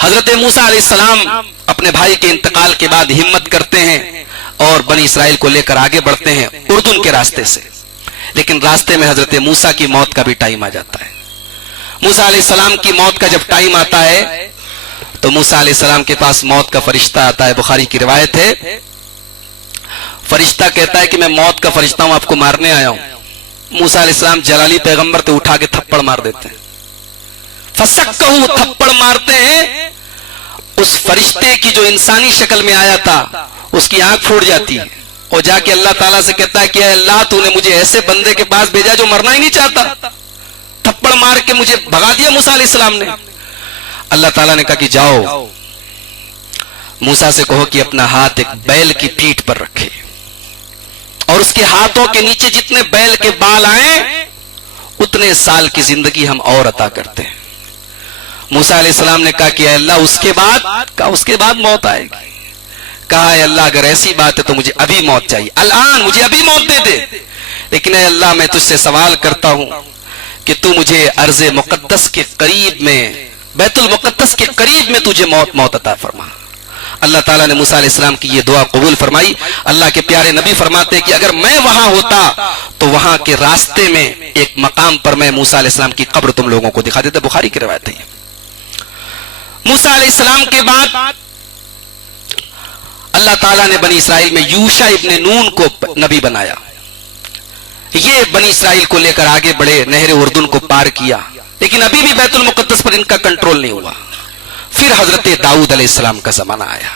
حضرت موسیٰ علیہ السلام اپنے بھائی کے انتقال کے بعد ہمت کرتے ہیں اور بنی اسرائیل کو لے کر آگے بڑھتے ہیں اردن کے راستے سے، لیکن راستے میں حضرت موسیٰ کی موت کا بھی ٹائم آ جاتا ہے۔ موسیٰ علیہ السلام کی موت کا جب ٹائم آتا ہے تو موسیٰ علیہ السلام کے پاس موت کا فرشتہ آتا ہے، بخاری کی روایت ہے، فرشتہ کہتا ہے کہ میں موت کا فرشتہ ہوں، آپ کو مارنے آیا ہوں۔ موسیٰ علیہ السلام جلالی پیغمبر تو اٹھا کے تھپڑ مار دیتے ہیں، فسکہو، تھپڑ مارتے ہیں، اس فرشتے کی جو انسانی شکل میں آیا تھا اس کی آنکھ پھوٹ جاتی ہے، اور جا کے اللہ تعالیٰ سے کہتا ہے کہ اے اللہ تو نے مجھے ایسے بندے کے پاس بھیجا جو مرنا ہی نہیں چاہتا، تھپڑ مار کے مجھے بھگا دیا موسیٰ علیہ السلام نے۔ اللہ تعالیٰ نے کہا کہ جاؤ موسیٰ سے کہو کہ اپنا ہاتھ ایک بیل کی پیٹھ پر رکھے، اور اس کے ہاتھوں کے نیچے جتنے بیل کے بال آئیں اتنے سال کی زندگی ہم اور عطا کرتے ہیں۔ موسیٰ علیہ السلام نے کہا کہ اے اللہ اس کے بعد موت آئے گی۔ کہا اے اللہ اگر ایسی بات ہے تو مجھے ابھی موت چاہیے، الان مجھے ابھی موت دے دے، لیکن اے اللہ میں تجھ سے سوال کرتا ہوں کہ تو مجھے ارض مقدس کے قریب میں، بیت المقدس کے قریب میں تجھے موت عطا فرما۔ اللہ تعالیٰ نے موسیٰ علیہ السلام کی یہ دعا قبول فرمائی۔ اللہ کے پیارے نبی فرماتے کہ اگر میں وہاں ہوتا تو وہاں کے راستے میں ایک مقام پر میں موسیٰ علیہ السلام کی قبر تم لوگوں کو دکھا دیتا۔ بخاری کی روایت ہے۔ موسیٰ علیہ السلام کے بعد اللہ تعالیٰ نے بنی اسرائیل میں یوشع ابن نون کو نبی بنایا، یہ بنی اسرائیل کو لے کر آگے بڑھے، نہر اردن کو پار کیا، لیکن ابھی بھی بیت المقدس پر ان کا کنٹرول نہیں ہوا۔ پھر حضرت داؤد علیہ السلام کا زمانہ آیا۔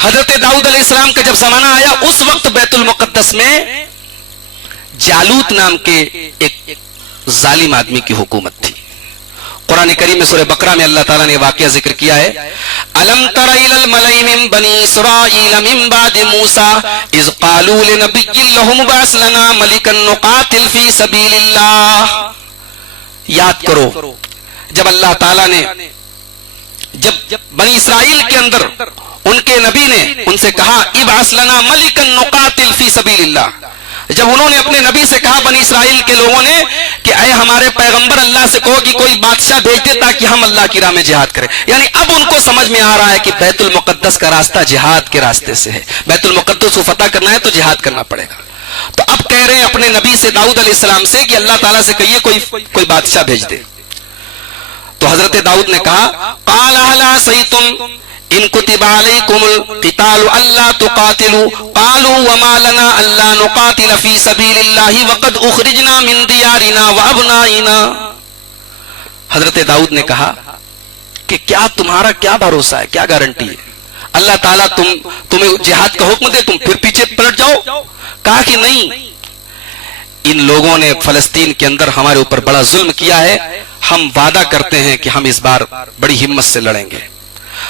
حضرت داؤد علیہ السلام کا جب زمانہ آیا اس وقت بیت المقدس میں جالوت نام کے ایک ظالم آدمی کی حکومت تھی۔ قرآن کریم میں سورہ بقرہ میں اللہ تعالیٰ نے واقعہ ذکر کیا ہے، أَلَمْ تَرَ إِلَى الْمَلَئِ مِن بَنِي إِسْرَائِيلَ مِن بَعْدِ مُوسَىٰ إِذْ قَالُوا لِنَبِيٍّ لَهُمُ ابْعَثْ لَنَا مَلِكًا نُقَاتِلْ فِي سَبِيلِ اللَّهِ۔ یاد کرو جب اللہ تعالیٰ نے جب بنی اسرائیل کے اندر ان کے نبی نے ان سے کہا ابعث لنا ملکا نقاتل فی سبیل اللہ، جب انہوں نے اپنے نبی سے کہا بنی اسرائیل کے لوگوں نے کہ اے ہمارے پیغمبر اللہ سے کہو کہ کوئی بادشاہ بھیج دے تاکہ ہم اللہ کی راہ میں جہاد کریں، یعنی اب ان کو سمجھ میں آ رہا ہے کہ بیت المقدس کا راستہ جہاد کے راستے سے ہے، بیت المقدس کو فتح کرنا ہے تو جہاد کرنا پڑے گا۔ تو اب کہہ رہے ہیں اپنے نبی سے داؤد علیہ السلام سے کہ اللہ تعالیٰ سے کہیے کوئی بادشاہ بھیج دے۔ تو حضرت داؤد نے کہا قال هل عصيتم ان كتب عليكم القتال الا تقاتلوا قالوا وما لنا الا نقاتل في سبيل الله وقد اخرجنا من ديارنا وابنائنا۔ حضرت داؤد نے کہا کہ کیا تمہارا کیا بھروسہ ہے، کیا گارنٹی ہے اللہ تعالیٰ تمہیں جہاد کا حکم دے تم پھر پیچھے پلٹ جاؤ؟ کہا کہ نہیں، ان لوگوں نے فلسطین کے اندر ہمارے اوپر بڑا ظلم کیا ہے، ہم وعدہ کرتے ہیں کہ ہم اس بار بڑی ہمت سے لڑیں گے۔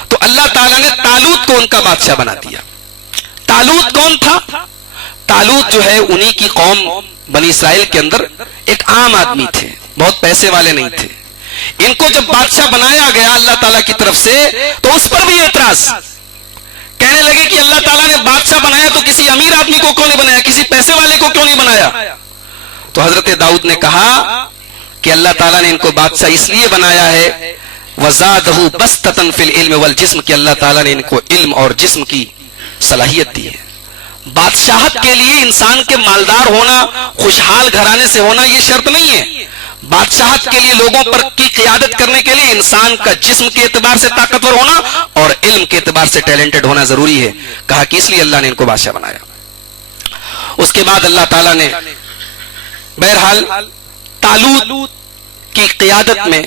تو اللہ تعالیٰ نے طالوت کو ان کا بادشاہ بنا دیا۔ طالوت کون تھا؟ طالوت جو ہے انہی کی قوم بنی اسرائیل کے اندر ایک عام آدمی تھے، بہت پیسے والے نہیں تھے۔ ان کو جب بادشاہ بنایا گیا اللہ تعالیٰ کی طرف سے تو اس پر بھی اعتراض، کہنے لگے کہ اللہ تعالیٰ نے بادشاہ بنایا تو کسی امیر آدمی کو کیوں نہیں بنایا، کسی پیسے والے کو کیوں نہیں بنایا؟ تو حضرت داؤد نے کہا کہ اللہ تعالیٰ نے ان کو بادشاہ اس لیے بنایا ہے وَزَادَهُ بَسْطَةً فِي الْعِلْمِ وَالْجِسْمِ کہ اللہ تعالیٰ نے ان کو علم اور جسم کی صلاحیت دی ہے۔ بادشاہت کے لیے انسان کے مالدار ہونا، خوشحال گھرانے سے ہونا یہ شرط نہیں ہے، بادشاہت کے لیے لوگوں پر کی قیادت کرنے کے لیے انسان کا جسم کے اعتبار سے طاقتور ہونا اور علم کے اعتبار سے ٹیلنٹڈ ہونا ضروری ہے۔ کہا کہ اس لیے اللہ نے ان کو بادشاہ بنایا۔ اس کے بعد اللہ تعالیٰ نے بہرحال طالوت کی قیادت میں،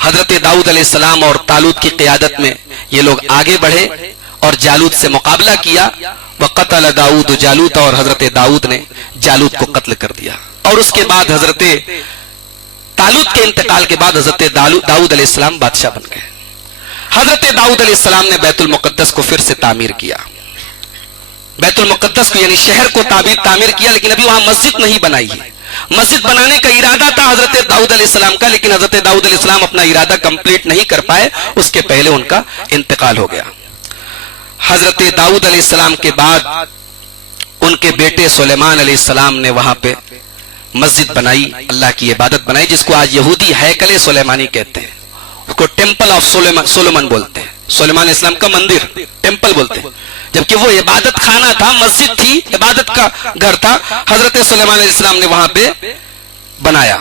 حضرت داؤد علیہ السلام اور طالوت کی قیادت میں یہ لوگ آگے بڑھے اور جالوت سے مقابلہ کیا۔ وقتل داؤد جالوت، اور حضرت داؤد نے جالوت کو قتل کر دیا۔ اور اس کے بعد حضرت طالوت کے انتقال کے بعد حضرت داؤد علیہ السلام بادشاہ بن گئے۔ حضرت داؤد علیہ السلام نے بیت المقدس کو پھر سے تعمیر کیا، بیت المقدس کو یعنی شہر کو تعمیر کیا، لیکن ابھی وہاں مسجد نہیں بنائی ہے۔ مسجد بنانے کا ارادہ تھا حضرت داؤد علیہ السلام کا، لیکن حضرت داؤد علیہ السلام اپنا ارادہ کمپلیٹ نہیں کر پائے، اس کے پہلے ان کا انتقال ہو گیا۔ حضرت داؤد علیہ السلام کے بعد ان کے بیٹے سلیمان علیہ السلام نے وہاں پہ مسجد بنائی، اللہ کی عبادت بنائی، جس کو آج یہودی ہیکل سلیمانی کہتے ہیں۔ اس کو ٹیمپل آف سولومن بولتے ہیں، سلیمان علیہ السلام کا مندر ٹیمپل بولتے ہیں، جبکہ وہ عبادت خانہ تھا، مسجد تھی، عبادت کا گھر تھا، حضرت سلیمان علیہ السلام نے وہاں پہ بنایا۔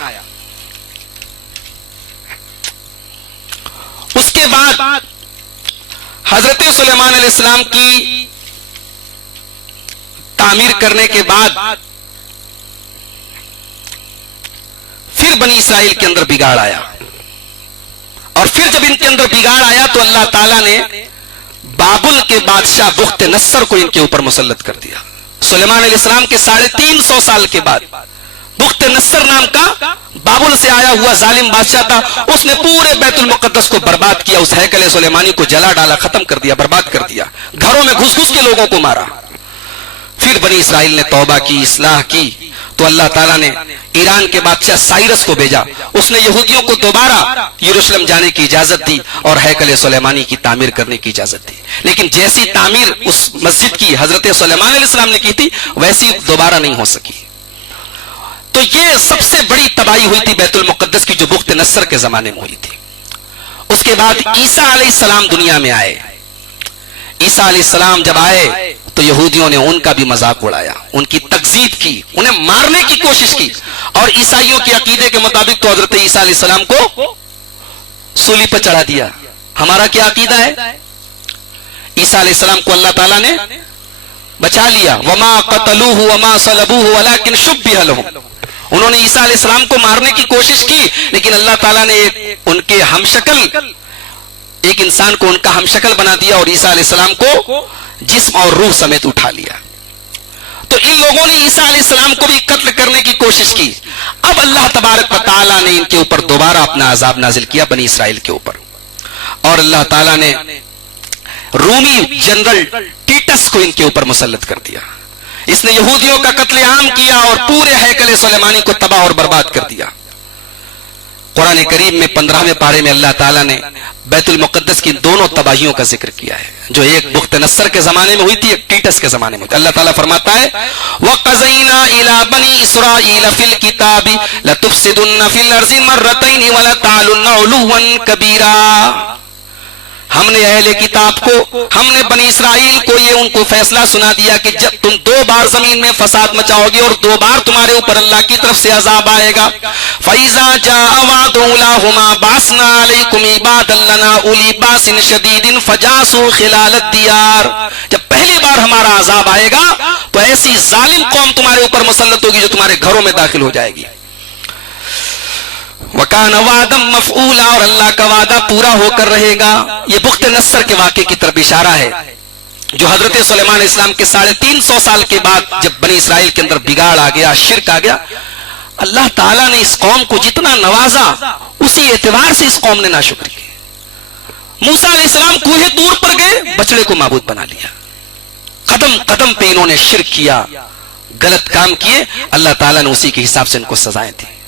اس کے بعد حضرت سلیمان علیہ السلام کی تعمیر کرنے کے بعد پھر بنی اسرائیل کے اندر بگاڑ آیا، اور پھر جب ان کے اندر بگاڑ آیا تو اللہ تعالیٰ نے بابل کے بادشاہ بخت نصر کو ان کے اوپر مسلط کر دیا۔ سلیمان علیہ السلام کے 350 سال کے بعد بخت نصر نام کا بابل سے آیا ہوا ظالم بادشاہ تھا، اس نے پورے بیت المقدس کو برباد کیا، اس ہیکل سلیمانی کو جلا ڈالا، ختم کر دیا، برباد کر دیا، گھروں میں گھس گھس کے لوگوں کو مارا۔ پھر بنی اسرائیل نے توبہ کی، اصلاح کی، تو اللہ تعالیٰ نے ایران کے بادشاہ سائرس کو بھیجا، اس نے یہودیوں کو دوبارہ یروشلم جانے کی اجازت دی اور ہیکل سلیمانی کی تعمیر کرنے کی اجازت دی، لیکن جیسی تعمیر اس مسجد کی حضرت سلیمان علیہ السلام نے کی تھی ویسی دوبارہ نہیں ہو سکی۔ تو یہ سب سے بڑی تباہی ہوئی تھی بیت المقدس کی، جو بخت نصر کے زمانے میں ہوئی تھی۔ اس کے بعد عیسیٰ علیہ السلام دنیا میں آئے۔ عیسیٰ علیہ السلام جب آئے تو یہودیوں نے ان کا بھی مذاق اڑایا، ان کی تکذیب کی، انہیں مارنے کی کوشش کی، اور عیسائیوں کے عقیدے کے مطابق تو حضرت عیسیٰ علیہ السلام کو سولی پر چڑھا دیا۔ ہمارا کیا عقیدہ ہے؟ عیسیٰ علیہ السلام کو اللہ تعالیٰ نے بچا لیا، وما قتلوہ وما صلبوہ ولکن شبہ لہم۔ انہوں نے عیسیٰ علیہ السلام کو مارنے کی کوشش کی، لیکن اللہ تعالیٰ نے ان کے ہمشکل ایک انسان کو ان کا ہمشکل بنا دیا، اور عیسیٰ علیہ السلام کو جسم اور روح سمیت اٹھا لیا۔ تو ان لوگوں نے عیسیٰ علیہ السلام کو بھی قتل کرنے کی کوشش کی۔ اب اللہ تبارک و تعالیٰ نے ان کے اوپر دوبارہ اپنا عذاب نازل کیا، بنی اسرائیل کے اوپر، اور اللہ تعالیٰ نے رومی جنرل ٹیٹس کو ان کے اوپر مسلط کر دیا۔ اس نے یہودیوں کا قتل عام کیا اور پورے ہیکل سلیمانی کو تباہ اور برباد کر دیا۔ قرآن کریم میں 15ویں پارے میں اللہ تعالیٰ نے بیت المقدس کی دونوں تباہیوں کا ذکر کیا ہے، جو ایک بخت نصر کے زمانے میں ہوئی تھی، ایک ٹیٹس کے زمانے میں ہوئی تھی۔ اللہ تعالیٰ فرماتا ہے وَقَضَيْنَا إِلَىٰ بَنِي إِسْرَائِيلَ فِي الْكِتَابِ لَتُفْسِدُنَّ فِي الْأَرْضِ مَرَّتَيْنِ وَلَتَعْلُنَّ عُلُوًّا كَبِيرًا۔ ہم نے اہل کتاب کو، ہم نے بنی اسرائیل کو یہ ان کو فیصلہ سنا دیا کہ جب تم 2 بار زمین میں فساد مچاؤ گے اور 2 بار تمہارے اوپر اللہ کی طرف سے عذاب آئے گا۔ فَإِذَا جَاءَ وَعْدُ أُولَاهُمَا بَعَثْنَا عَلَيْكُمْ عِبَادًا لَنَا أُولِي بَأْسٍ شَدِيدٍ فَجَاسُوا خِلَالَ الدِّيَارِ۔ جب پہلی بار ہمارا عذاب آئے گا تو ایسی ظالم قوم تمہارے اوپر مسلط ہوگی جو تمہارے گھروں میں داخل ہو جائے گی۔ وَكَانَ وَعْدًا مَفْعُولًا، اور اللہ کا وعدہ پورا ہو کر رہے گا۔ یہ بخت نصر کے واقعے کی طرف اشارہ ہے، جو حضرت سلیمان علیہ السلام کے 350 سال کے بعد جب بنی اسرائیل کے اندر بگاڑ آ گیا، شرک آ گیا، اللہ تعالیٰ نے اس قوم کو جتنا نوازا اسی اعتبار سے اس قوم نے ناشکری کی۔ موسیٰ علیہ السلام کوہ طور پر گئے، بچڑے کو معبود بنا لیا، قدم قدم پہ انہوں نے شرک کیا، غلط کام کیے، اللہ تعالیٰ نے اسی کے حساب سے ان کو سزائیں دی۔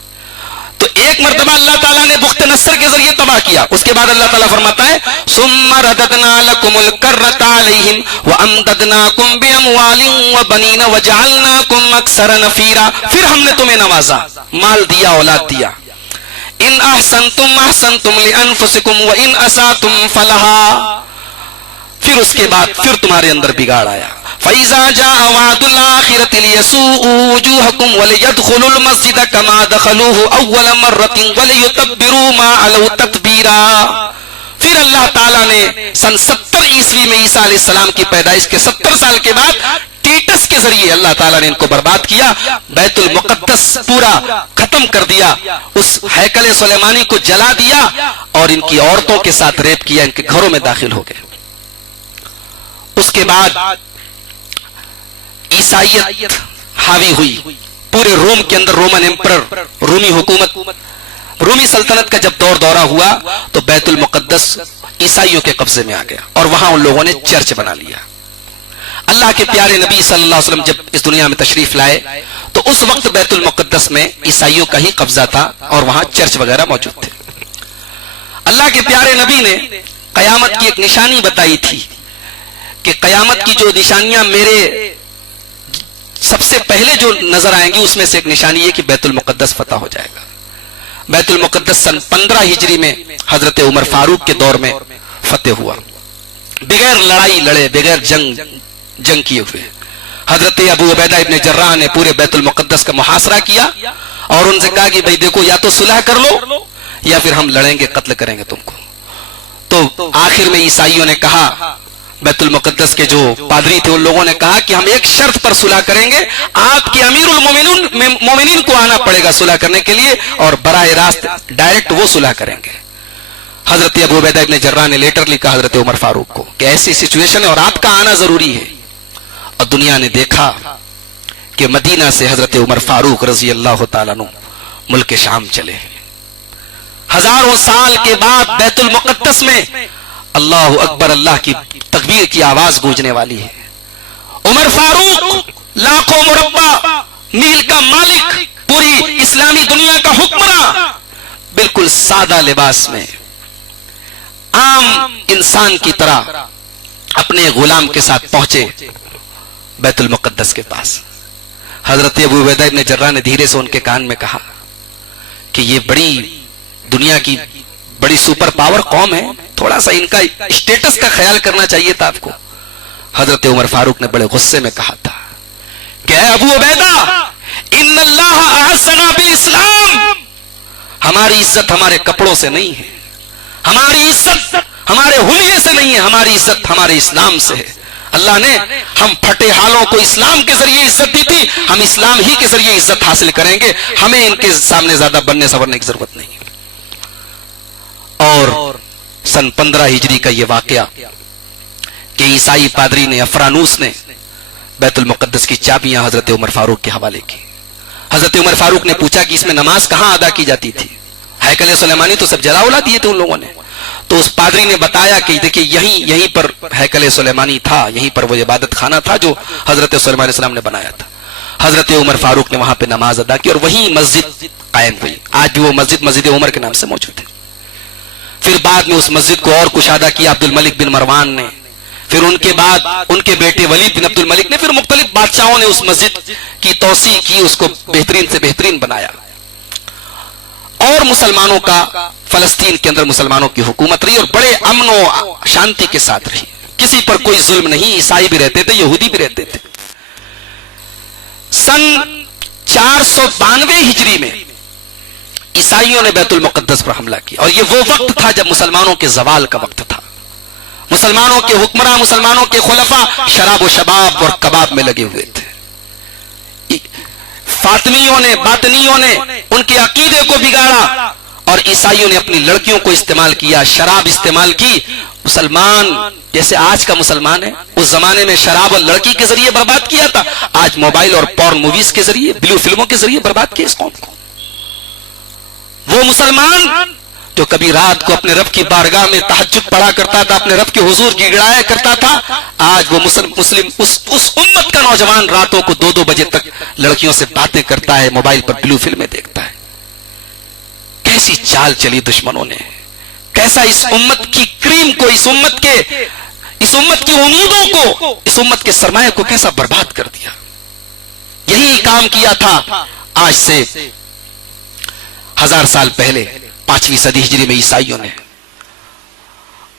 تو ایک مرتبہ اللہ تعالیٰ نے بخت نصر کے ذریعے تباہ کیا، اس کے بعد اللہ تعالیٰ فرماتا ہے ثُمَّ رَدَدْنَا لَكُمُ الْكَرَّةَ عَلَيْهِمْ وَأَمْدَدْنَاكُمْ بِأَمْوَالٍ وَبَنِينَ وَجَعَلْنَاكُمْ أَكْثَرَ نَفِيرًا۔ پھر ہم نے تمہیں نوازا، مال دیا، اولاد دیا۔ إِنْ أَحْسَنْتُمْ أَحْسَنْتُمْ لِأَنفُسِكُمْ وَإِنْ أَسَأْتُمْ فَلَهَا۔ پھر اس کے بعد پھر تمہارے اندر بگاڑ آیا۔ فَإِذَا جَاءَ وَعْدُ الْآخِرَةِ لِيَسُوءُوا وُجُوهَكُمْ وَلِيَدْخُلُوا الْمَسْجِدَ كَمَا دَخَلُوهُ أَوَّلَ مَرَّةٍ وَلِيُتَبِّرُوا مَا عَلَوْا تَتْبِيرًا۔ پھر اللہ تعالیٰ نے سن 70 عیسوی میں عیسیٰ علیہ السلام کی پیدائش کے 70 سال کے بعد ٹیٹس کے ذریعے اللہ تعالیٰ نے ان کو برباد کیا، بیت المقدس پورا ختم کر دیا، اس ہیکل سلیمانی کو جلا دیا، اور ان کی عورتوں کے ساتھ ریپ کیا، ان کے گھروں میں داخل ہو گئے۔ اس کے بعد عیسائیت حاوی ہوئی پورے روم کے اندر، رومن امپرر، رومی حکومت، رومی سلطنت کا جب دورہ ہوا تو بیت المقدس عیسائیوں کے قبضے میں آ گیا، اور وہاں ان لوگوں نے چرچ بنا لیا۔ اللہ کے پیارے نبی صلی اللہ علیہ وسلم جب اس دنیا میں تشریف لائے تو اس وقت بیت المقدس میں عیسائیوں کا ہی قبضہ تھا، اور وہاں چرچ وغیرہ موجود تھے۔ اللہ کے پیارے نبی نے قیامت کی ایک نشانی بتائی تھی کہ قیامت کی جو نشانیاں میرے سب سے پہلے جو نظر آئیں گی اس میں سے ایک نشانی یہ کہ بیت المقدس فتح ہو جائے گا۔ بیت المقدس سن 15 ہجری میں حضرت عمر فاروق کے دور میں فتح ہوا، بغیر لڑائی لڑے، بغیر جنگ کیے ہوئے۔ حضرت ابو عبیدہ ابن جراح نے پورے بیت المقدس کا محاصرہ کیا اور ان سے کہا کہ بھئی دیکھو یا تو صلح کر لو یا پھر ہم لڑیں گے، قتل کریں گے تم کو۔ تو آخر میں عیسائیوں نے کہا، بیت المقدس کے جو پادری تھے ان لوگوں نے کہا کہ ہم ایک شرط پر صلح کریں گے، آپ کے امیر المومنین کو آنا پڑے گا صلح کرنے کے لیے، اور براہ راست ڈائریکٹ وہ صلح کریں گے۔ حضرت ابو عبیدہ ابن جراح نے لیٹر لکھا حضرت عمر فاروق کو کہ ایسی سچویشن ہے اور آپ کا آنا ضروری ہے، اور دنیا نے دیکھا کہ مدینہ سے حضرت عمر فاروق رضی اللہ تعالیٰ عنہ ملک شام چلے۔ ہزاروں سال کے بعد بیت المقدس میں اللہ اکبر، اللہ کی تکبیر کی آواز گونجنے والی ہے۔ عمر فاروق لاکھوں مربع میل کا مالک، پوری اسلامی دنیا کا حکمراں، بالکل سادہ لباس میں عام انسان کی طرح اپنے غلام کے ساتھ پہنچے بیت المقدس کے پاس۔ حضرت ابو عبیدہ ابن جراح نے دھیرے سے ان کے کان میں کہا کہ یہ بڑی دنیا کی بڑی سپر پاور قوم ہے، تھوڑا سا ان کا اسٹیٹس کا خیال کرنا چاہیے تھا آپ کو۔ حضرت عمر فاروق نے بڑے غصے میں کہا تھا کہ اے ابو عبیدہ، ان اللہ اعزنا بالاسلام، ہماری عزت ہمارے کپڑوں سے نہیں ہے، ہماری عزت ہمارے حلیے سے نہیں ہے، ہماری عزت ہمارے اسلام سے ہے۔ اللہ نے ہم پھٹے حالوں کو اسلام کے ذریعے عزت دی تھی، ہم اسلام ہی کے ذریعے عزت حاصل کریں گے، ہمیں ان کے سامنے زیادہ بننے سورنے کی ضرورت نہیں۔ اور سن 15 ہجری کا یہ واقعہ کہ عیسائی پادری نے، افرانوس نے بیت المقدس کی چابیاں حضرت عمر فاروق کے حوالے کی۔ حضرت عمر فاروق نے پوچھا کہ اس میں نماز کہاں ادا کی جاتی تھی؟ ہیکل سلیمانی تو سب جلا الا دیے تھے ان لوگوں نے۔ تو اس پادری نے بتایا کہ دیکھیں یہیں پر ہیکل سلیمانی تھا، یہیں پر وہ عبادت خانہ تھا جو حضرت سلیمان علیہ السلام نے بنایا تھا۔ حضرت عمر فاروق نے وہاں پہ نماز ادا کی اور وہیں مسجد قائم ہوئی۔ آج بھی وہ مسجد عمر کے نام سے موجود ہے۔ پھر بعد میں اس مسجد کو اور کشادہ کیا عبد الملک بن مروان نے، پھر ان کے بعد ان کے بیٹے ولید بن عبد الملک نے، پھر مختلف بادشاہوں نے اس مسجد کی توسیع کی، اس کو بہترین سے بہترین بنایا، اور مسلمانوں کا فلسطین کے اندر مسلمانوں کی حکومت رہی اور بڑے امن و شانتی کے ساتھ رہی، کسی پر کوئی ظلم نہیں۔ عیسائی بھی رہتے تھے، یہودی بھی رہتے تھے۔ سن 492 ہجری میں عیسائیوں نے بیت المقدس پر حملہ کیا، اور یہ وہ وقت تھا جب مسلمانوں کے زوال کا وقت تھا۔ مسلمانوں کے حکمراں، مسلمانوں کے خلفاء شراب و شباب اور کباب میں لگے ہوئے تھے۔ فاطمیوں نے، باطنیوں نے ان کے عقیدے کو بگاڑا، اور عیسائیوں نے اپنی لڑکیوں کو استعمال کیا، شراب استعمال کی۔ مسلمان جیسے آج کا مسلمان ہے، اس زمانے میں شراب اور لڑکی کے ذریعے برباد کیا تھا، آج موبائل اور پورن موویز کے ذریعے، بلو فلموں کے ذریعے برباد کیا اس قوم کو۔ وہ مسلمان جو کبھی رات کو اپنے رب کی بارگاہ میں تہجد پڑھا کرتا تھا، اپنے رب کے حضور گڑگڑایا کرتا تھا، آج وہ مسلم اس امت کا نوجوان راتوں کو 2-2 بجے تک لڑکیوں سے باتیں کرتا ہے، موبائل پر بلو فلمیں دیکھتا ہے۔ کیسی چال چلی دشمنوں نے، کیسا اس امت کی کریم کو، اس امت کی امیدوں کو، اس امت کے سرمایہ کو کیسا برباد کر دیا۔ یہی کام کیا تھا آج سے 1000 سال پہلے 5ویں صدی ہجری میں عیسائیوں نے،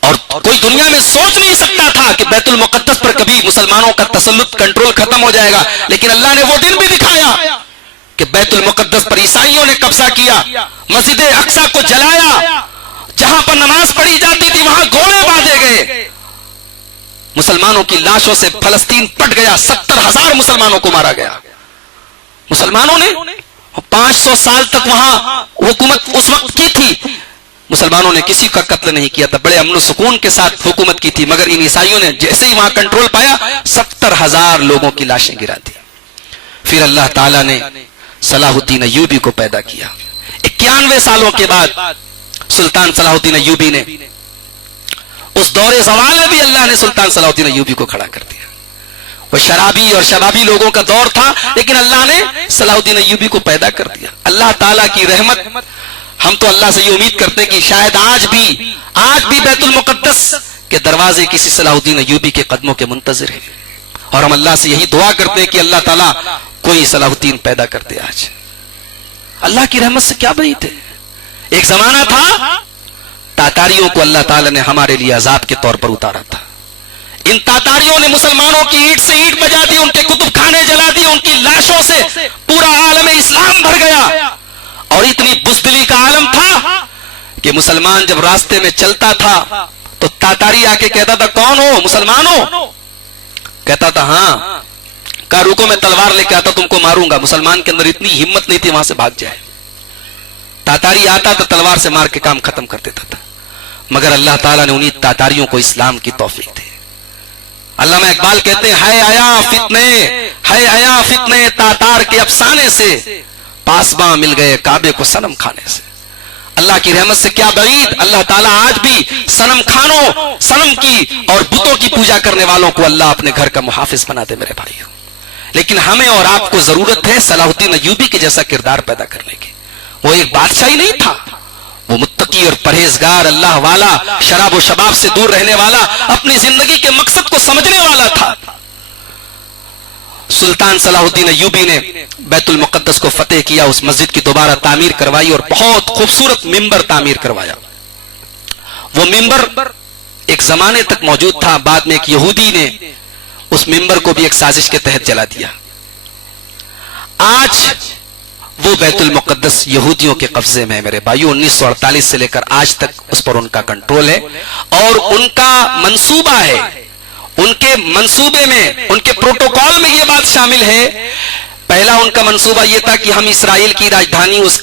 اور کوئی دنیا میں سوچ نہیں سکتا تھا کہ بیت المقدس پر کبھی مسلمانوں کا تسلط، کنٹرول ختم ہو جائے گا، لیکن اللہ نے وہ دن بھی دکھایا کہ بیت المقدس پر عیسائیوں نے قبضہ کیا، مسجد اقصی کو جلایا، جہاں پر نماز پڑھی جاتی تھی وہاں گھوڑے باندھے گئے، مسلمانوں کی لاشوں سے فلسطین پٹ گیا، 70,000 مسلمانوں کو مارا گیا۔ مسلمانوں نے 500 سال تک وہاں حکومت اس وقت کی تھی، مسلمانوں نے کسی کا قتل نہیں کیا تھا، بڑے امن و سکون کے ساتھ حکومت کی تھی، مگر ان عیسائیوں نے جیسے ہی وہاں کنٹرول پایا 70,000 لوگوں کی لاشیں گرا دی۔ پھر اللہ تعالیٰ نے صلاح الدین ایوبی کو پیدا کیا۔ 91 سالوں کے بعد سلطان صلاح الدین ایوبی نے، اس دور زوال میں بھی اللہ نے سلطان صلاح الدین ایوبی کو کھڑا کر دیا۔ وہ شرابی اور شبابی لوگوں کا دور تھا، لیکن اللہ نے صلاح الدین ایوبی کو پیدا کر دیا۔ اللہ تعالیٰ کی رحمت، ہم تو اللہ سے یہ امید کرتے ہیں کہ شاید آج بھی بیت المقدس کے دروازے کسی صلاح الدین ایوبی کے قدموں کے منتظر ہیں، اور ہم اللہ سے یہی دعا کرتے ہیں کہ اللہ تعالیٰ کوئی صلاح الدین پیدا کرتے۔ آج اللہ کی رحمت سے کیا بعید ہے، ایک زمانہ تھا تاتاریوں کو اللہ تعالیٰ نے ہمارے لیے عذاب کے طور پر اتارا تھا. ان تاتاریوں نے مسلمانوں کی اینٹ سے اینٹ بجا دی, ان کے کتب خانے جلا دی, ان کی لاشوں سے پورا عالم اسلام بھر گیا. اور اتنی بزدلی کا عالم تھا کہ مسلمان جب راستے میں چلتا تھا تو تاتاری آ کے کہتا تھا کون ہو, مسلمان ہو؟ کہتا تھا ہاں. کہا رکو میں تلوار لے کے آتا تم کو ماروں گا. مسلمان کے اندر اتنی ہمت نہیں تھی وہاں سے بھاگ جائے. تاتاری آتا تو تلوار سے مار کے کام ختم کر دیتا تھا. مگر اللہ تعالیٰ نے انہیں تاتاریوں کو اسلام کی توفیق دی. علامہ اقبال کہتے ہیں ہے آیا فتنے تاتار کے افسانے سے, پاسباں مل گئے کعبے کو صنم کھانے سے. اللہ کی رحمت سے کیا بعید, اللہ تعالیٰ آج بھی صنم خانوں, صنم کی اور بتوں کی پوجا کرنے والوں کو اللہ اپنے گھر کا محافظ بنا دے میرے بھائیوں. لیکن ہمیں اور آپ کو ضرورت ہے صلاح الدین ایوبی کے جیسا کردار پیدا کرنے کی. وہ ایک بادشاہی نہیں تھا, وہ متقی اور پرہیزگار, اللہ والا, شراب و شباب سے دور رہنے والا, اپنی زندگی کے مقصد کو سمجھنے والا تھا. سلطان صلاح الدین ایوبی نے بیت المقدس کو فتح کیا, اس مسجد کی دوبارہ تعمیر کروائی اور بہت خوبصورت ممبر تعمیر کروایا. وہ ممبر ایک زمانے تک موجود تھا, بعد میں ایک یہودی نے اس ممبر کو بھی ایک سازش کے تحت جلا دیا. آج وہ بیت المقدس یہودیوں کے قبضے میں ہے میرے بھائیو. 1948 سے لے کر آج تک اس پر ان کا کنٹرول ہے, اور ان کا منصوبہ ہے, ان کے منصوبے میں, ان کے پروٹوکول میں یہ بات شامل ہے. پہلا ان کا منصوبہ یہ تھا کہ ہم اسرائیل کی راجدھانی اس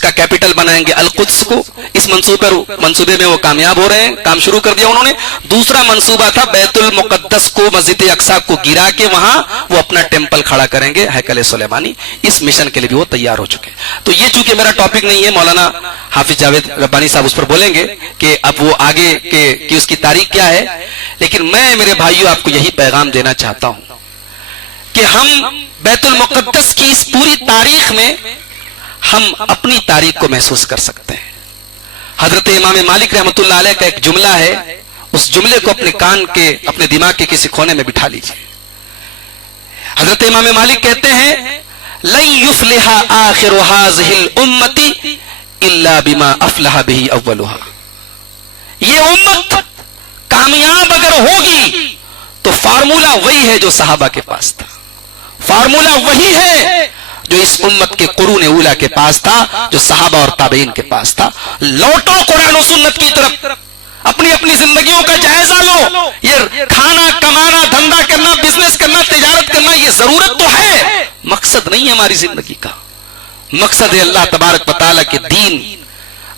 کا کیپٹل بنائیں گے القدس کو. اس منصوبے میں وہ کامیاب ہو رہے ہیں, کام شروع کر دیا انہوں نے. دوسرا منصوبہ تھا بیت المقدس کو, مسجد اقصی کو گرا کے وہاں وہ اپنا ٹیمپل کھڑا کریں گے, ہیکل سلیمانی. اس مشن کے لیے بھی وہ تیار ہو چکے. تو یہ چونکہ میرا ٹاپک نہیں ہے, مولانا حافظ جاوید ربانی صاحب اس پر بولیں گے کہ اب وہ آگے کی اس کی تاریخ کیا ہے. لیکن میں میرے بھائیوں آپ کو یہی پیغام دینا چاہتا ہوں کہ ہم بیت المقدس کی اس پوری تاریخ میں ہم اپنی تاریخ کو محسوس کر سکتے ہیں. حضرت امام مالک رحمۃ اللہ علیہ کا ایک جملہ ہے, اس جملے کو اپنے کان کے, اپنے دماغ کے کسی کونے میں بٹھا لیجئے. حضرت امام مالک کہتے ہیں لن یفلح آخر هذه الامه الا بما افلح به اولها. یہ امت کامیاب اگر ہوگی تو فارمولہ وہی ہے جو صحابہ کے پاس تھا, فارمولہ وہی ہے جو اس امت کے قرون اولا کے پاس تھا, جو صحابہ اور تابعین کے پاس تھا. لوٹو قرآن و سنت کی طرف, اپنی اپنی زندگیوں کا جائزہ لو. یہ کھانا کمانا, دھندا کرنا, بزنس کرنا, تجارت کرنا, یہ ضرورت تو ہے, مقصد نہیں ہے ہماری زندگی کا. مقصد ہے اللہ تبارک و تعالیٰ کے دین,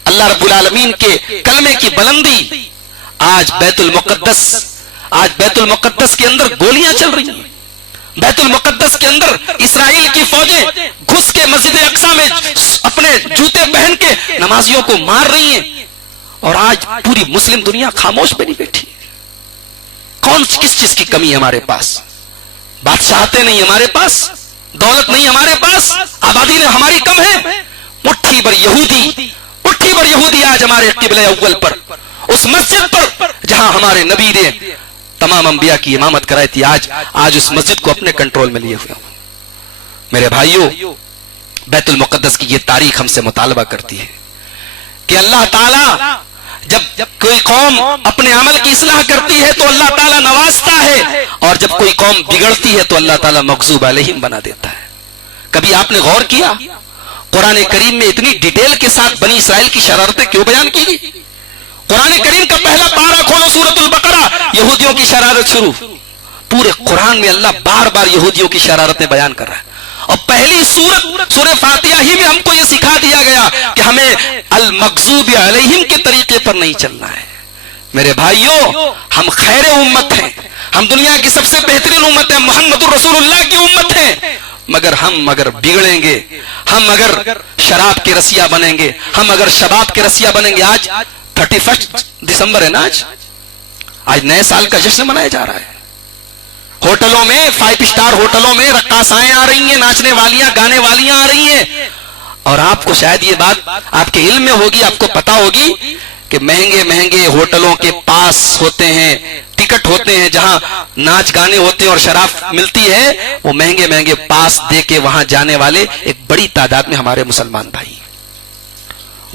اللہ رب العالمین کے کلمے کی بلندی. آج بیت المقدس کے اندر گولیاں چل رہی ہیں, بیت المقدس کے اندر اسرائیل کی فوجیں گھس کے مسجد اقصی میں اپنے جوتے پہن کے نمازیوں کو مار رہی ہیں, اور آج پوری مسلم دنیا خاموش پہ نہیں بیٹھی. کس چیز کی کمی ہے ہمارے پاس؟ بادشاہتیں نہیں ہمارے پاس, دولت نہیں ہمارے پاس, آبادی نے ہماری کم ہے. مٹھی بھر یہودی آج ہمارے قبلہ اول پر, اس مسجد پر جہاں ہمارے نبی نے تمام انبیاء کی امامت کرائی تھی, آج اس مسجد کو اپنے کنٹرول میں لیے ہوئے ہیں. میرے بھائیوں, بیت المقدس کی یہ تاریخ ہم سے مطالبہ کرتی ہے کہ اللہ تعالیٰ جب کوئی قوم اپنے عمل کی اصلاح کرتی ہے تو اللہ تعالیٰ نوازتا ہے, اور جب کوئی قوم بگڑتی ہے تو اللہ تعالیٰ مغضوب علیہم بنا دیتا ہے. کبھی آپ نے غور کیا قرآن کریم میں اتنی ڈیٹیل کے ساتھ بنی اسرائیل کی شرارتیں کیوں بیان کی گئی؟ قرآن کریم کا پہلا پارہ کھولو سورۃ البقرہ, یہودیوں کی شرارت شروع. پورے قرآن میں اللہ بار بار یہودیوں کی شرارتیں بیان کر رہا ہے, اور پہلی سورہ فاتحہ ہی میں ہم کو یہ سکھا دیا گیا کہ ہمیں المغضوب علیہم کے طریقے پر نہیں چلنا ہے. میرے بھائیوں, ہم خیر امت ہیں, ہم دنیا کی سب سے بہترین امت ہیں, محمد الرسول اللہ کی امت ہیں. مگر ہم اگر بگڑیں گے, ہم اگر شراب کے رسیا بنیں گے, ہم اگر شباب کے رسیا بنیں گے. آج 31 دسمبر ہے نا, آج نئے سال کا جشن منایا جا رہا ہے. ہوٹلوں میں, 5 اسٹار ہوٹلوں میں رقاصائیں آ رہی ہیں, ناچنے والیاں, گانے والیاں آ رہی ہیں. اور آپ کو شاید یہ بات آپ کے علم میں ہوگی, آپ کو پتا ہوگی کہ مہنگے ہوٹلوں کے پاس ہوتے ہیں, ٹکٹ ہوتے ہیں جہاں ناچ گانے ہوتے ہیں اور شراب ملتی ہے. وہ مہنگے پاس دے کے وہاں جانے والے ایک بڑی تعداد میں ہمارے مسلمان بھائی.